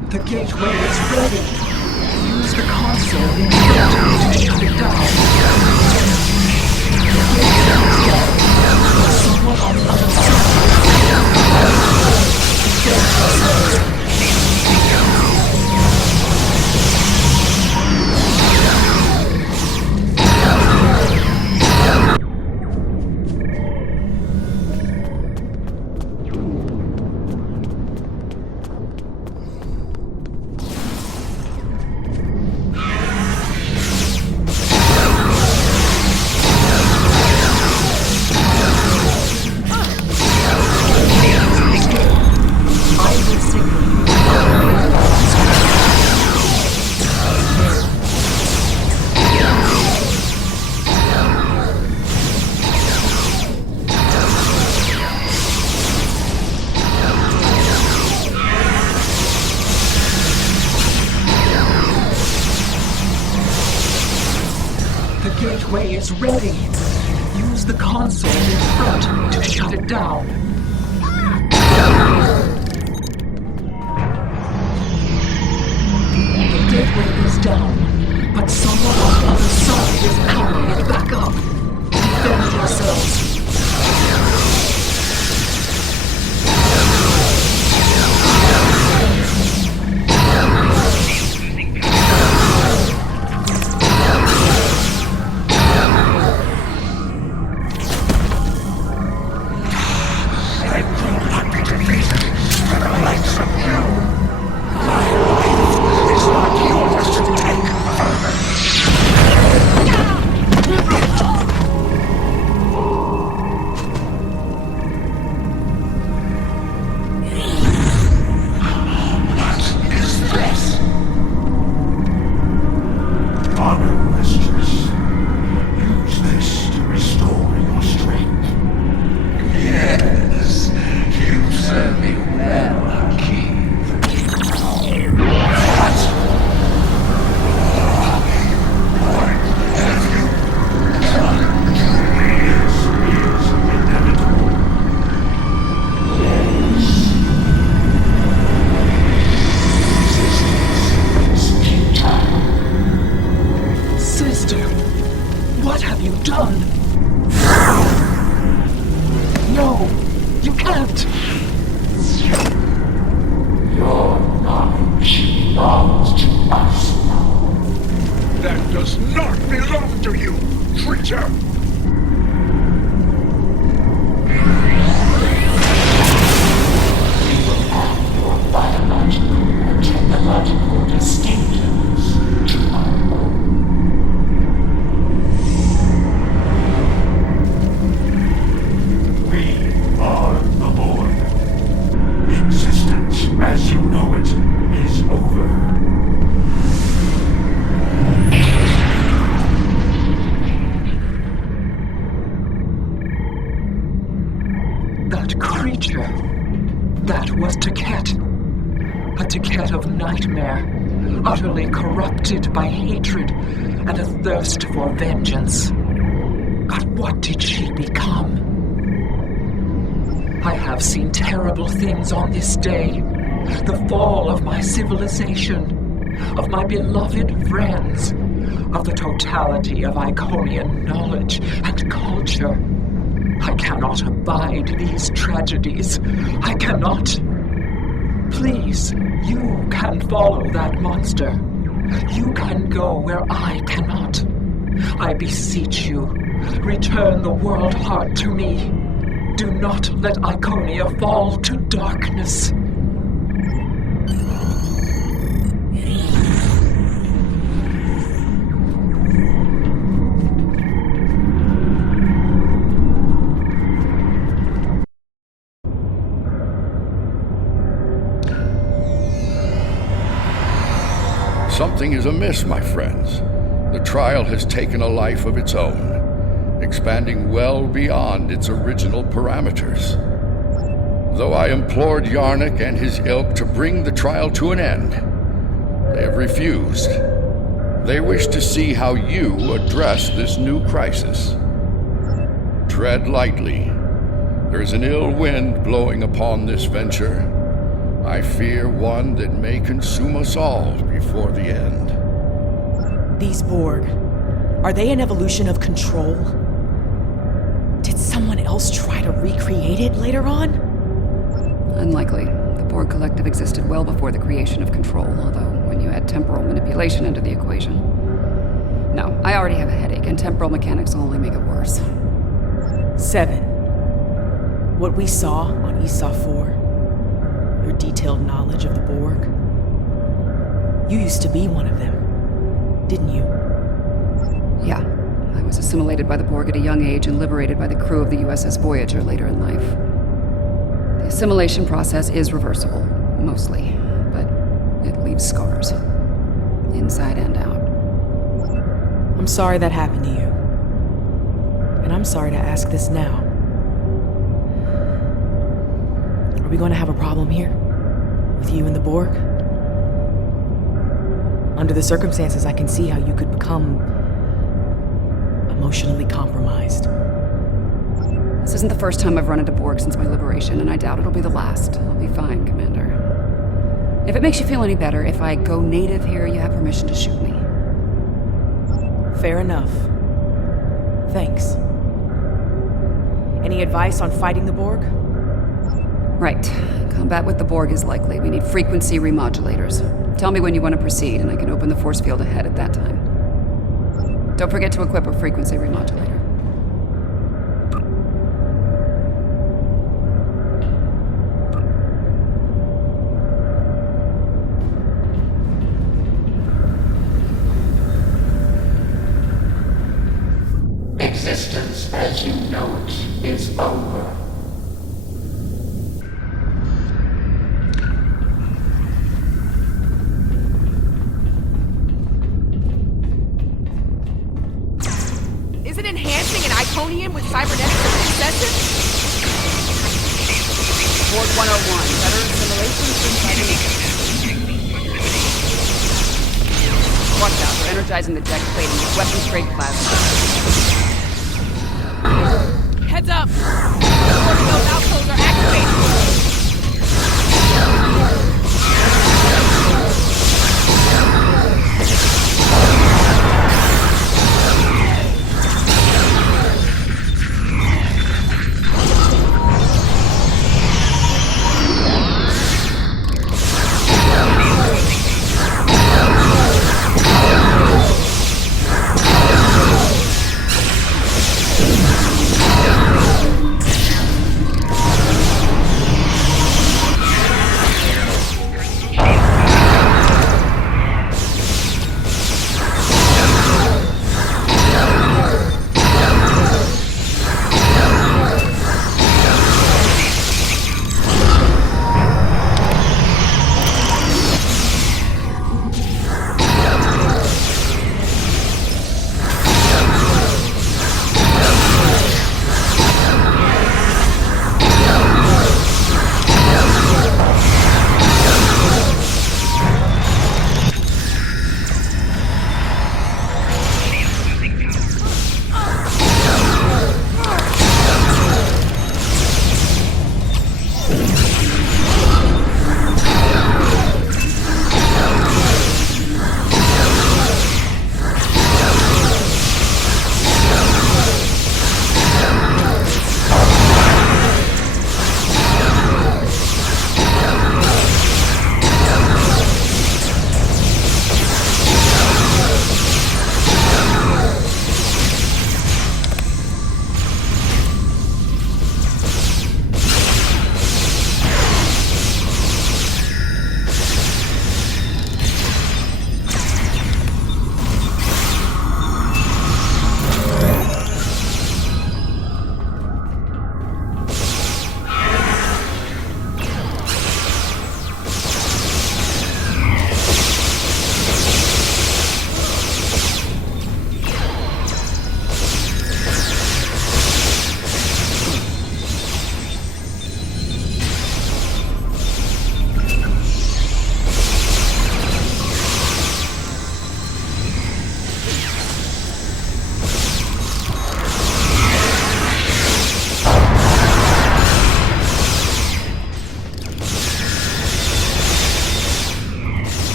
The gateway is ready. Use the console in front to shut it down. The gateway is down, but someone on the other side. Defend yourselves. The gateway is ready. Use the console in front to shut it down. The gateway is down, but someone on the other side is powering it back up. Defend yourselves. That creature. That was Taket. A Taket of nightmare, utterly corrupted by hatred and a thirst for vengeance. But what did she become? I have seen terrible things on this day. The fall of my civilization, of my beloved friends, of the totality of Iconian knowledge and culture. I cannot abide these tragedies. I cannot. Please, you can follow that monster. You can go where I cannot. I beseech you, return the world heart to me. Do not let Iconia fall to darkness. Something is amiss, my friends. The trial has taken a life of its own, expanding well beyond its original parameters. Though I implored Yarnik and his ilk to bring the trial to an end, they have refused. They wish to see how you address this new crisis. Tread lightly. There is an ill wind blowing upon this venture. I fear one that may consume us all before the end. These Borg, are they an evolution of control? Did someone else try to recreate it later on? Unlikely. The Borg Collective existed well before the creation of control, although when you add temporal manipulation into the equation. No, I already have a headache, and temporal mechanics will only make it worse. 7. What we saw on Esau 4, your detailed knowledge of the Borg. You used to be one of them, didn't you? Yeah. I was assimilated by the Borg at a young age and liberated by the crew of the USS Voyager later in life. The assimilation process is reversible, mostly, but it leaves scars, inside and out. I'm sorry that happened to you. And I'm sorry to ask this now. Are we going to have a problem here? With you and the Borg? Under the circumstances, I can see how you could become emotionally compromised. This isn't the first time I've run into Borg since my liberation, and I doubt it'll be the last. I'll be fine, Commander. If it makes you feel any better, if I go native here, you have permission to shoot me. Fair enough. Thanks. Any advice on fighting the Borg? Right. Combat with the Borg is likely. We need frequency remodulators. Tell me when you want to proceed, and I can open the force field ahead at that time. Don't forget to equip a frequency remodulator. Existence as you know it is over. Isn't enhancing an Iconian with cybernetics excessive? Borg 101, better assimilation from Watch out, we're energizing the deck plating with weapons-grade plasma. Heads up! Those outposts are activated!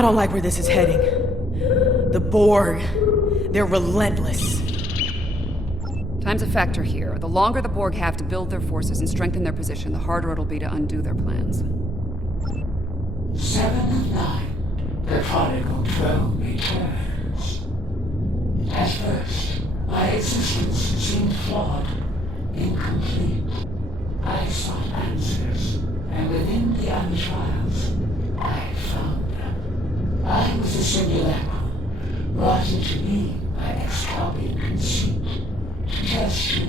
I don't like where this is heading. The Borg, they're relentless. Time's a factor here. The longer the Borg have to build their forces and strengthen their position, the harder it'll be to undo their plans. 7 of 9. The prodigal throne returns. At first, my existence seemed flawed, incomplete. I sought answers, and within the trials, I found them. I was a simulacrum, brought into being by Excopian conceit, to test you,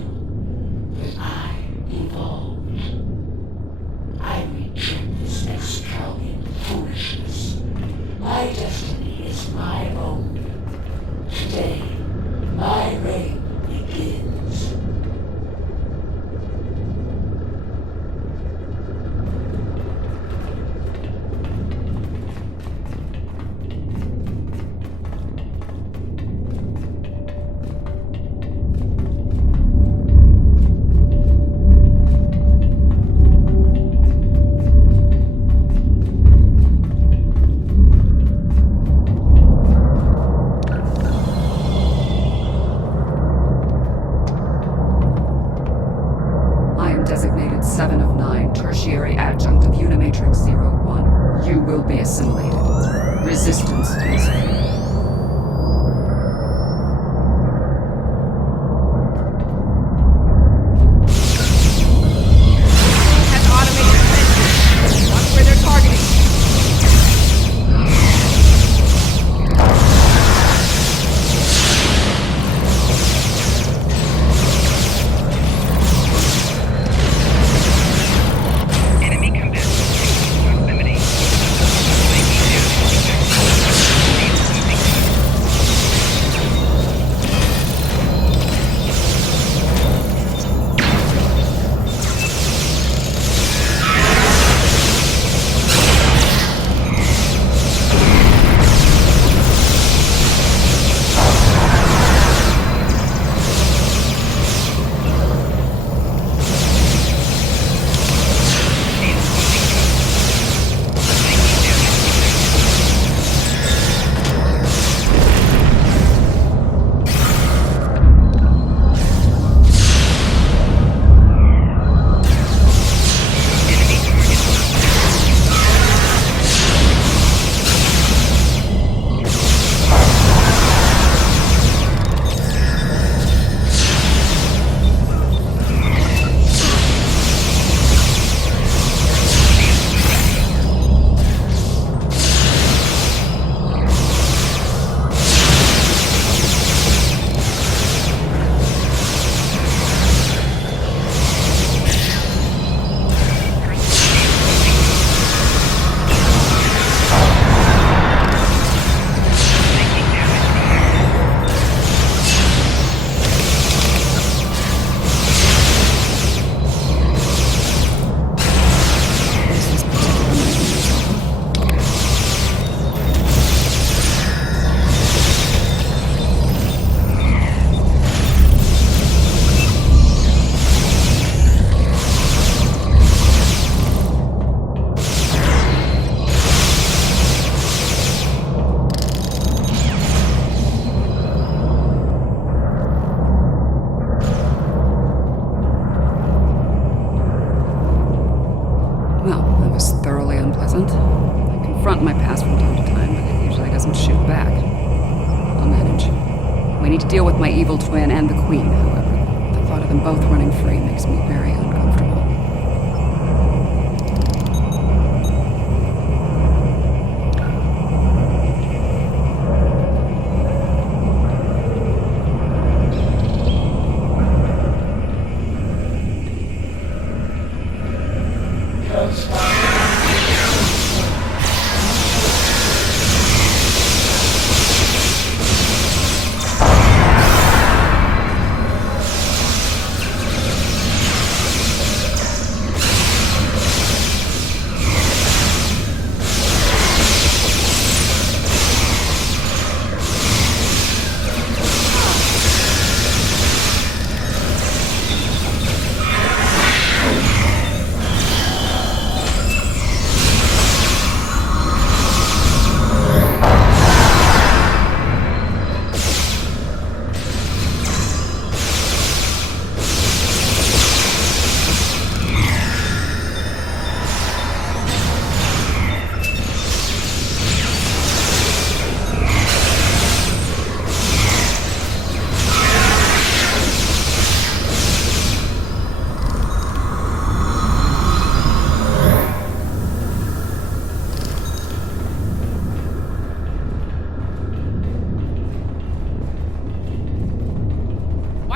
but I evolved. I reject this Excopian foolishness. My destiny is my own. Today, my reign begins. Designated 7 of 9, tertiary adjunct of Unimatrix 01. You will be assimilated. Resistance is free. Confront my past from time to time, but it usually doesn't shoot back. I'll manage. We need to deal with my evil twin and the Queen, however. The thought of them both running free makes me very uncomfortable.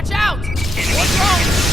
Watch out! More drones!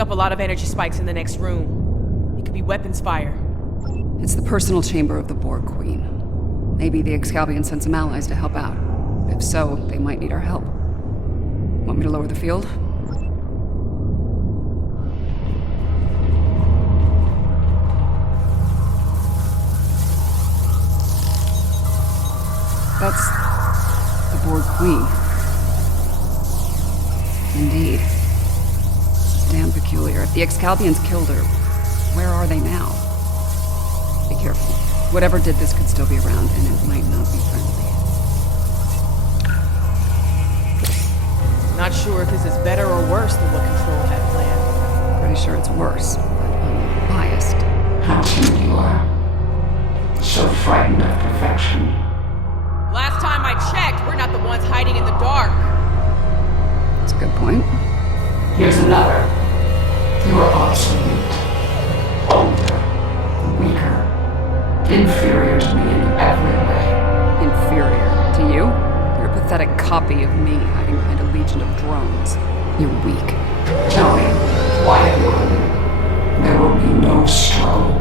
Up a lot of energy spikes in the next room. It could be weapons fire. It's the personal chamber of the Borg Queen. Maybe the Excalbians sent some allies to help out. If so, they might need our help. Want me to lower the field? That's the Borg Queen. Indeed. Damn peculiar. If the Excalbians killed her, where are they now? Be careful. Whatever did this could still be around, and it might not be friendly. Not sure if this is better or worse than what Control had planned. Pretty sure it's worse, but I'm biased. How timid you are. So frightened of perfection. Last time I checked, we're not the ones hiding in the dark. That's a good point. Here's another. You are obsolete. Older. Weaker. Inferior to me in every way. Inferior to you? You're a pathetic copy of me hiding behind a legion of drones. You're weak. Tell me, why have you come? There will be no struggle.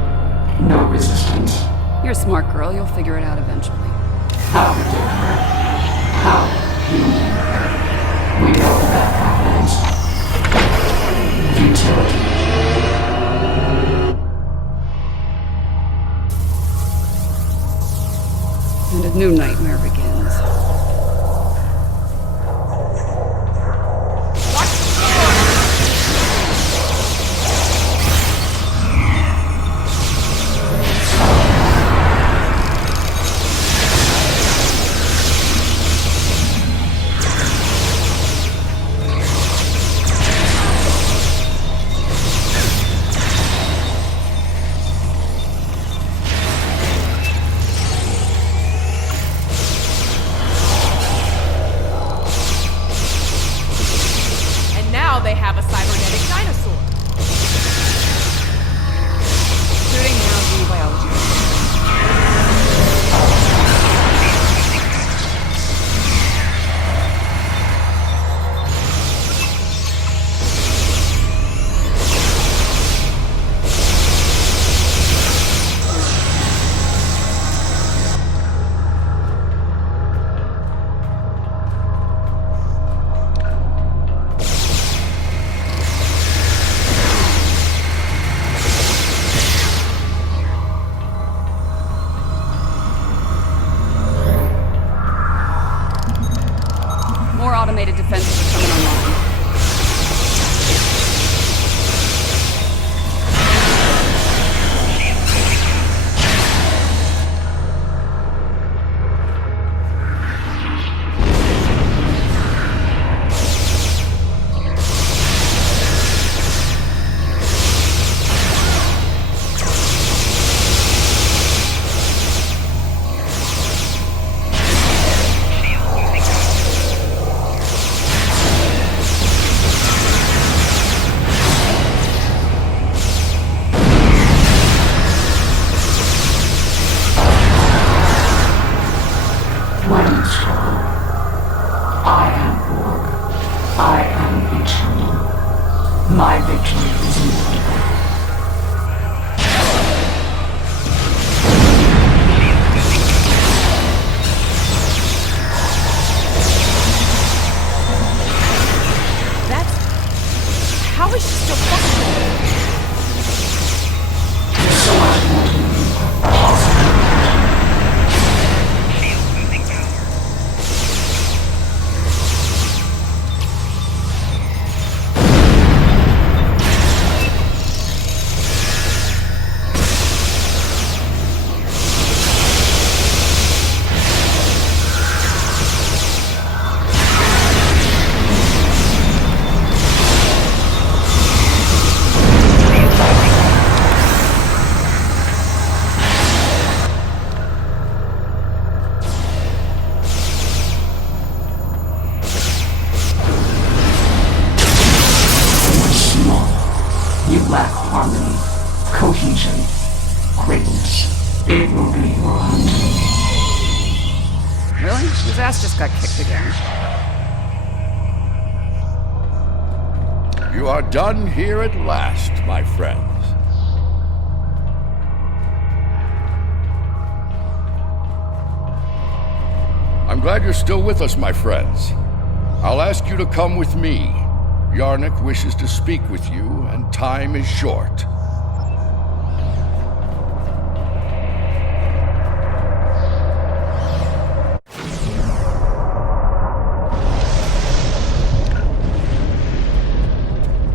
No resistance. You're a smart girl. You'll figure it out eventually. How ridiculous. How human. We know that happens. Futility. And a new nightmare begins. They have a cybernetic dinosaur. Shooting now, xenobiology. Automated defenses are coming online. My victory is inevitable. How is she still functioning? There's so much more to me. Possible. harmony, cohesion, greatness. It will be your hunt. Really? His ass just got kicked again. You are done here at last, my friends. I'm glad you're still with us, my friends. I'll ask you to come with me. Yarnik wishes to speak with you, and time is short.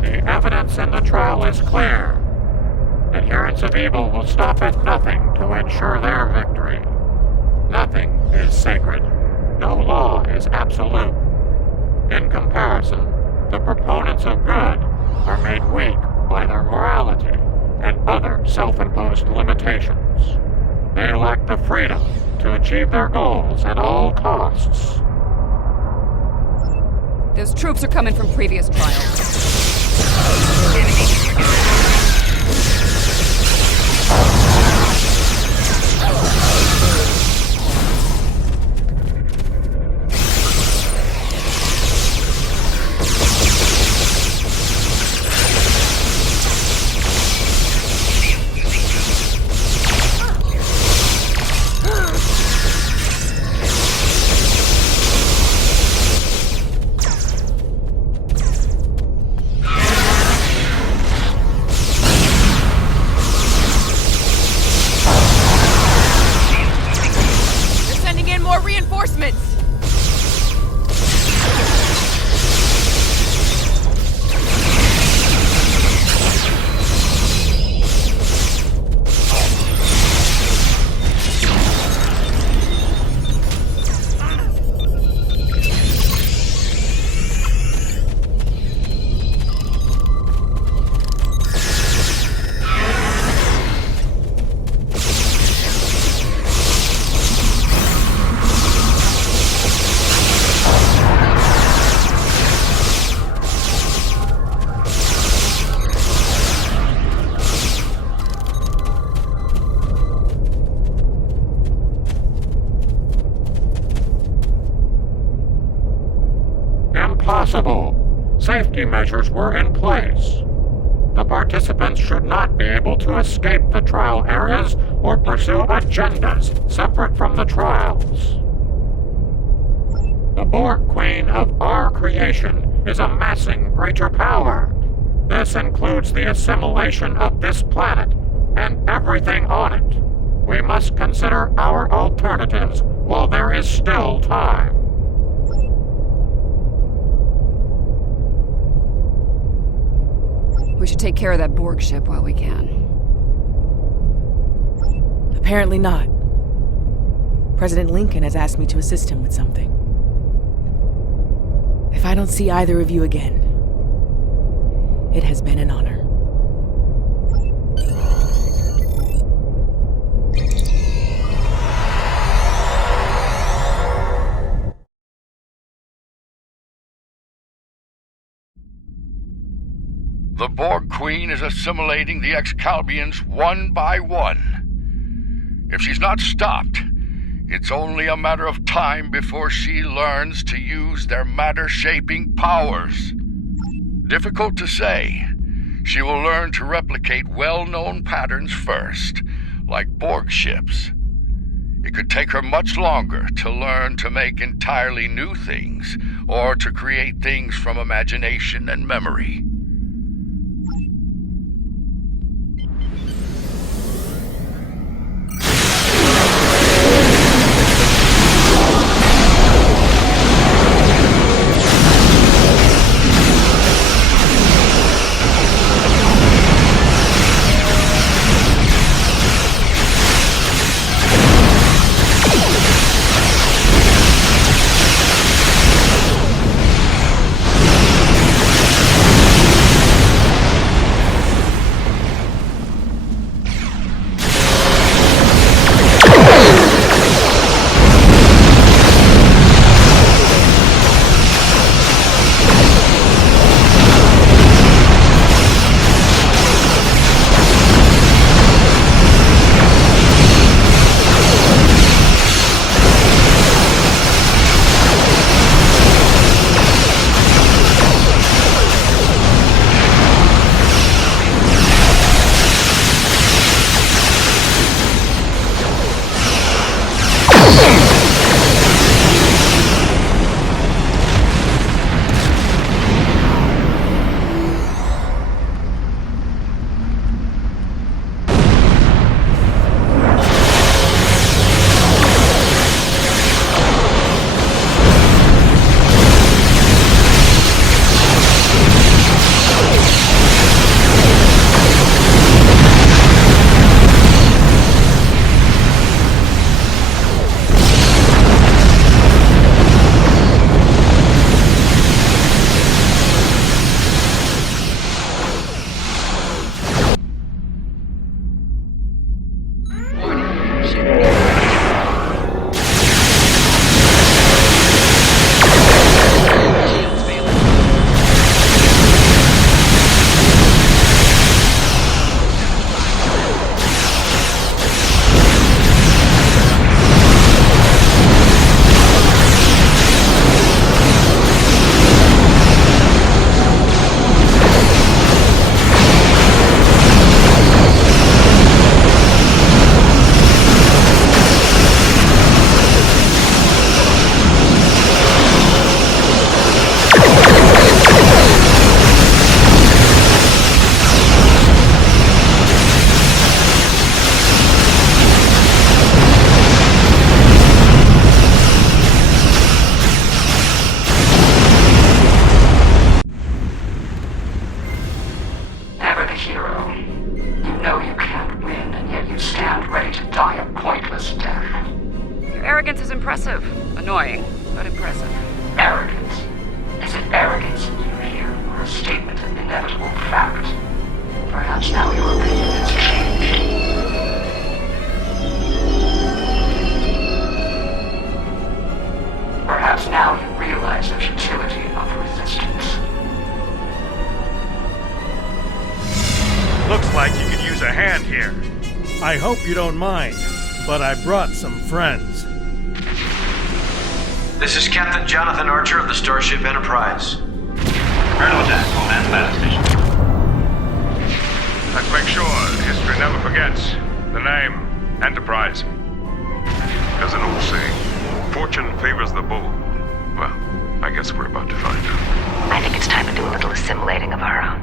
The evidence in the trial is clear. Adherents of evil will stop at nothing to ensure their victory. Nothing is sacred. No law is absolute. In comparison, the proponents of good are made weak by their morality and other self-imposed limitations. They lack the freedom to achieve their goals at all costs. Those troops are coming from previous trials. Impossible. Safety measures were in place. The participants should not be able to escape the trial areas or pursue agendas separate from the trials. The Borg Queen of our creation is amassing greater power. This includes the assimilation of this planet and everything on it. We must consider our alternatives while there is still time. We should take care of that Borg ship while we can. Apparently not. President Lincoln has asked me to assist him with something. If I don't see either of you again, it has been an honor. The Borg Queen is assimilating the Excalbians one by one. If she's not stopped, it's only a matter of time before she learns to use their matter-shaping powers. Difficult to say. She will learn to replicate well-known patterns first, like Borg ships. It could take her much longer to learn to make entirely new things, or to create things from imagination and memory. Annoying, but impressive. Arrogance. Is it arrogance in you here, or a statement of inevitable fact? Perhaps now your opinion has changed. Perhaps now you realize the futility of resistance. Looks like you could use a hand here. I hope you don't mind, but I brought some friends. This is Captain Jonathan Archer of the Starship Enterprise. Prepare to attack. Command battle station. Let's make sure history never forgets the name Enterprise. There's an old saying, fortune favors the bold. Well, I guess we're about to find out. I think it's time to do a little assimilating of our own.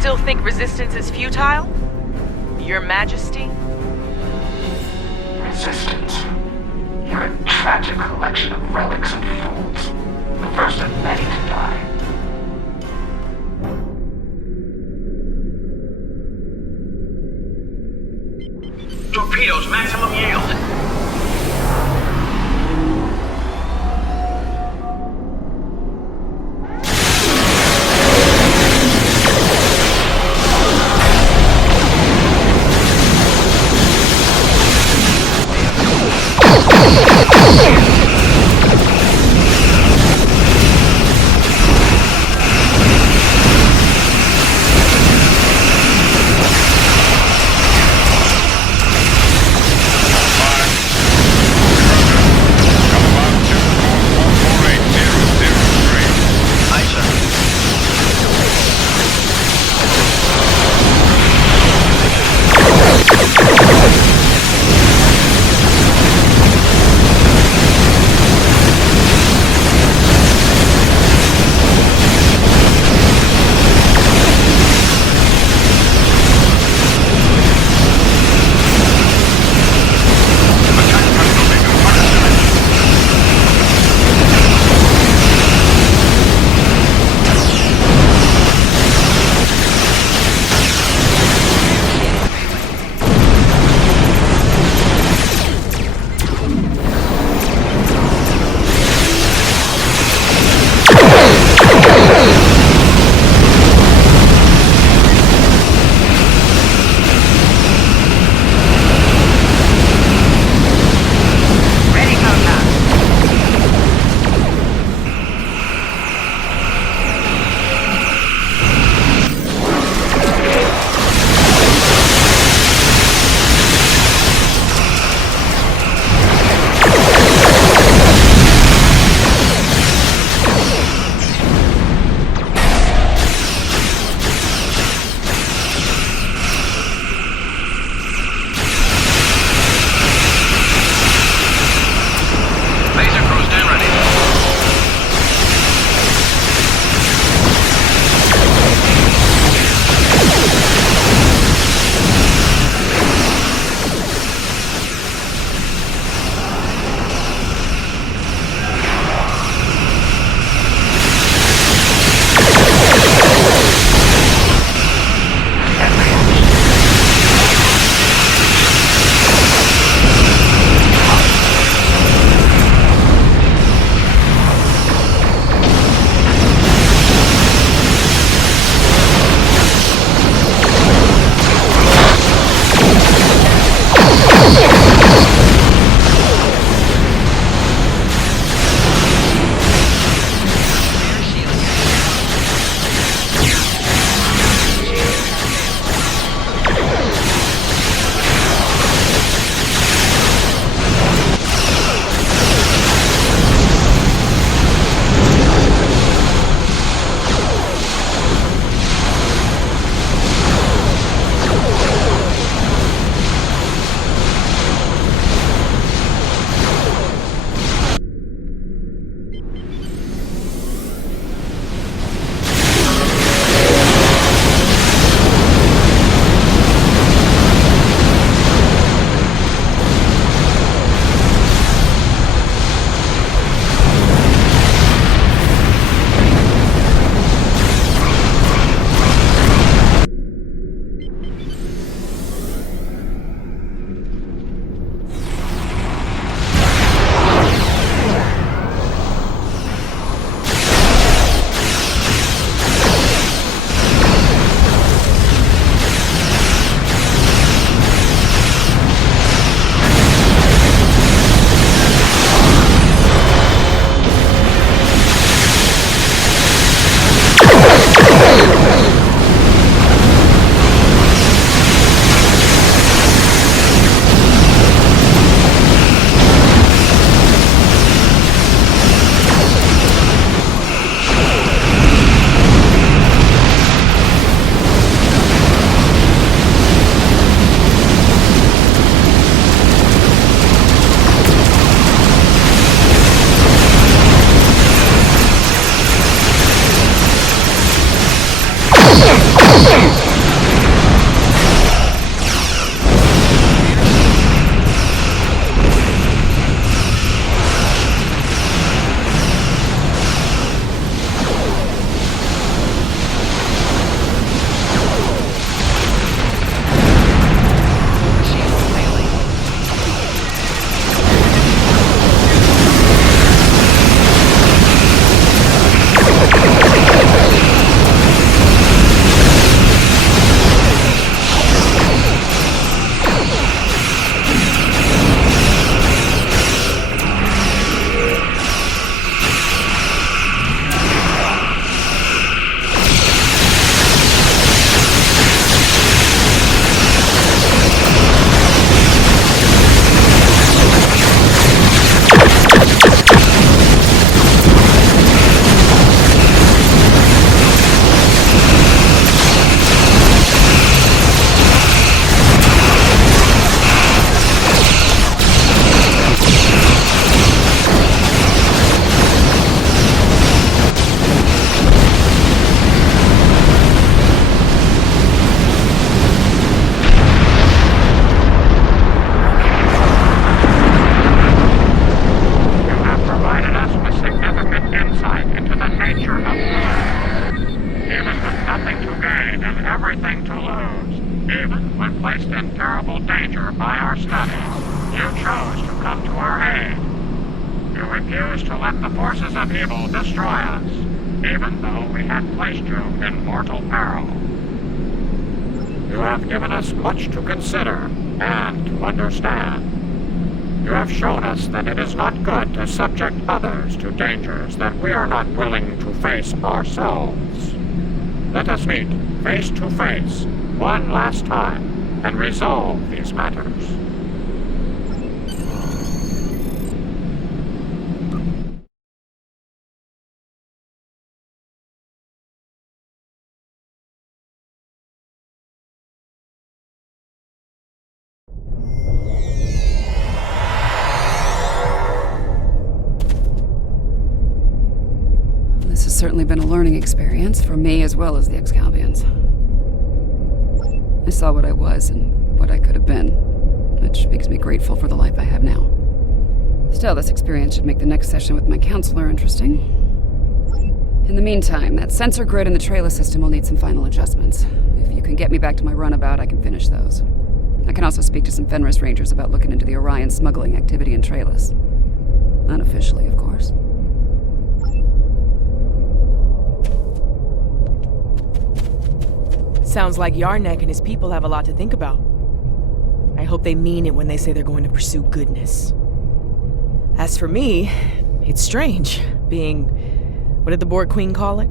Still think resistance is futile? Your Majesty? Resistance. You're a tragic collection of relics and fools. The first of many to die. Torpedoes, maximum yield. You chose to come to our aid. You refused to let the forces of evil destroy us, even though we had placed you in mortal peril. You have given us much to consider and to understand. You have shown us that it is not good to subject others to dangers that we are not willing to face ourselves. Let us meet face to face one last time and resolve these matters. This has certainly been a learning experience for me as well as the Excalbians. I saw what I was and what I could have been, which makes me grateful for the life I have now. Still, this experience should make the next session with my counselor interesting. In the meantime, that sensor grid in the trailer system will need some final adjustments. If you can get me back to my runabout, I can finish those. I can also speak to some Fenris Rangers about looking into the Orion smuggling activity in Trailus. Unofficially, of course. Sounds like Yarnek and his people have a lot to think about. I hope they mean it when they say they're going to pursue goodness. As for me, it's strange, being, what did the Borg Queen call it?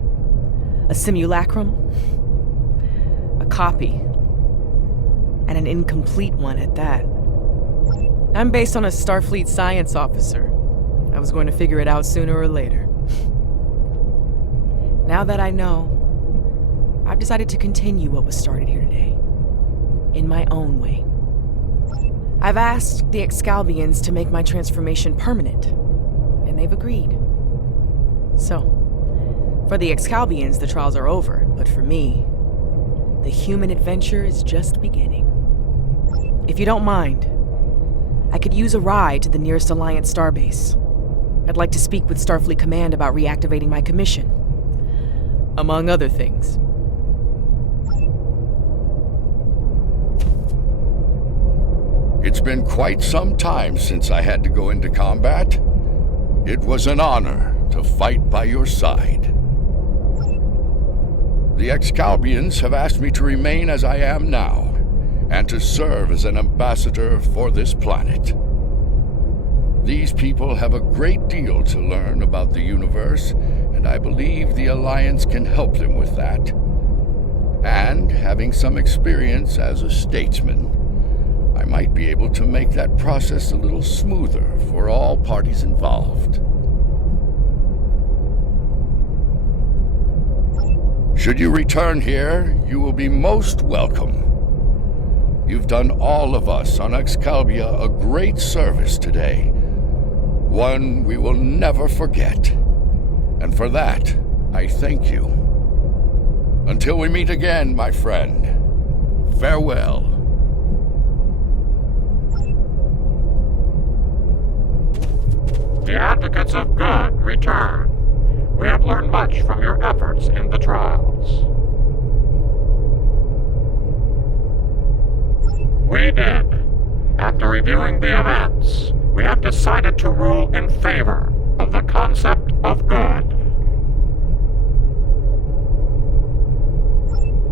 A simulacrum? A copy. And an incomplete one at that. I'm based on a Starfleet science officer. I was going to figure it out sooner or later. Now that I know, I've decided to continue what was started here today. In my own way. I've asked the Excalbians to make my transformation permanent, and they've agreed. So, for the Excalbians, the trials are over, but for me, the human adventure is just beginning. If you don't mind, I could use a ride to the nearest Alliance starbase. I'd like to speak with Starfleet Command about reactivating my commission. Among other things. It's been quite some time since I had to go into combat. It was an honor to fight by your side. The Excalbians have asked me to remain as I am now, and to serve as an ambassador for this planet. These people have a great deal to learn about the universe, and I believe the Alliance can help them with that. And having some experience as a statesman, I might be able to make that process a little smoother for all parties involved. Should you return here, you will be most welcome. You've done all of us on Excalibur a great service today. One we will never forget. And for that, I thank you. Until we meet again, my friend, farewell. The advocates of good return. We have learned much from your efforts in the trials. We did. After reviewing the events, we have decided to rule in favor of the concept of good.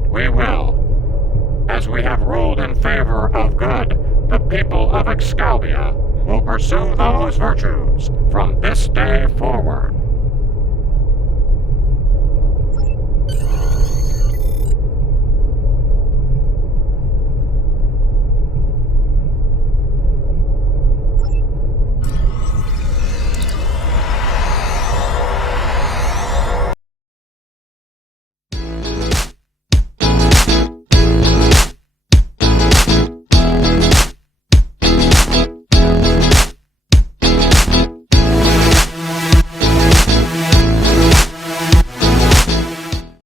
We will. As we have ruled in favor of good, the people of Excalibur will pursue those virtues from this day forward.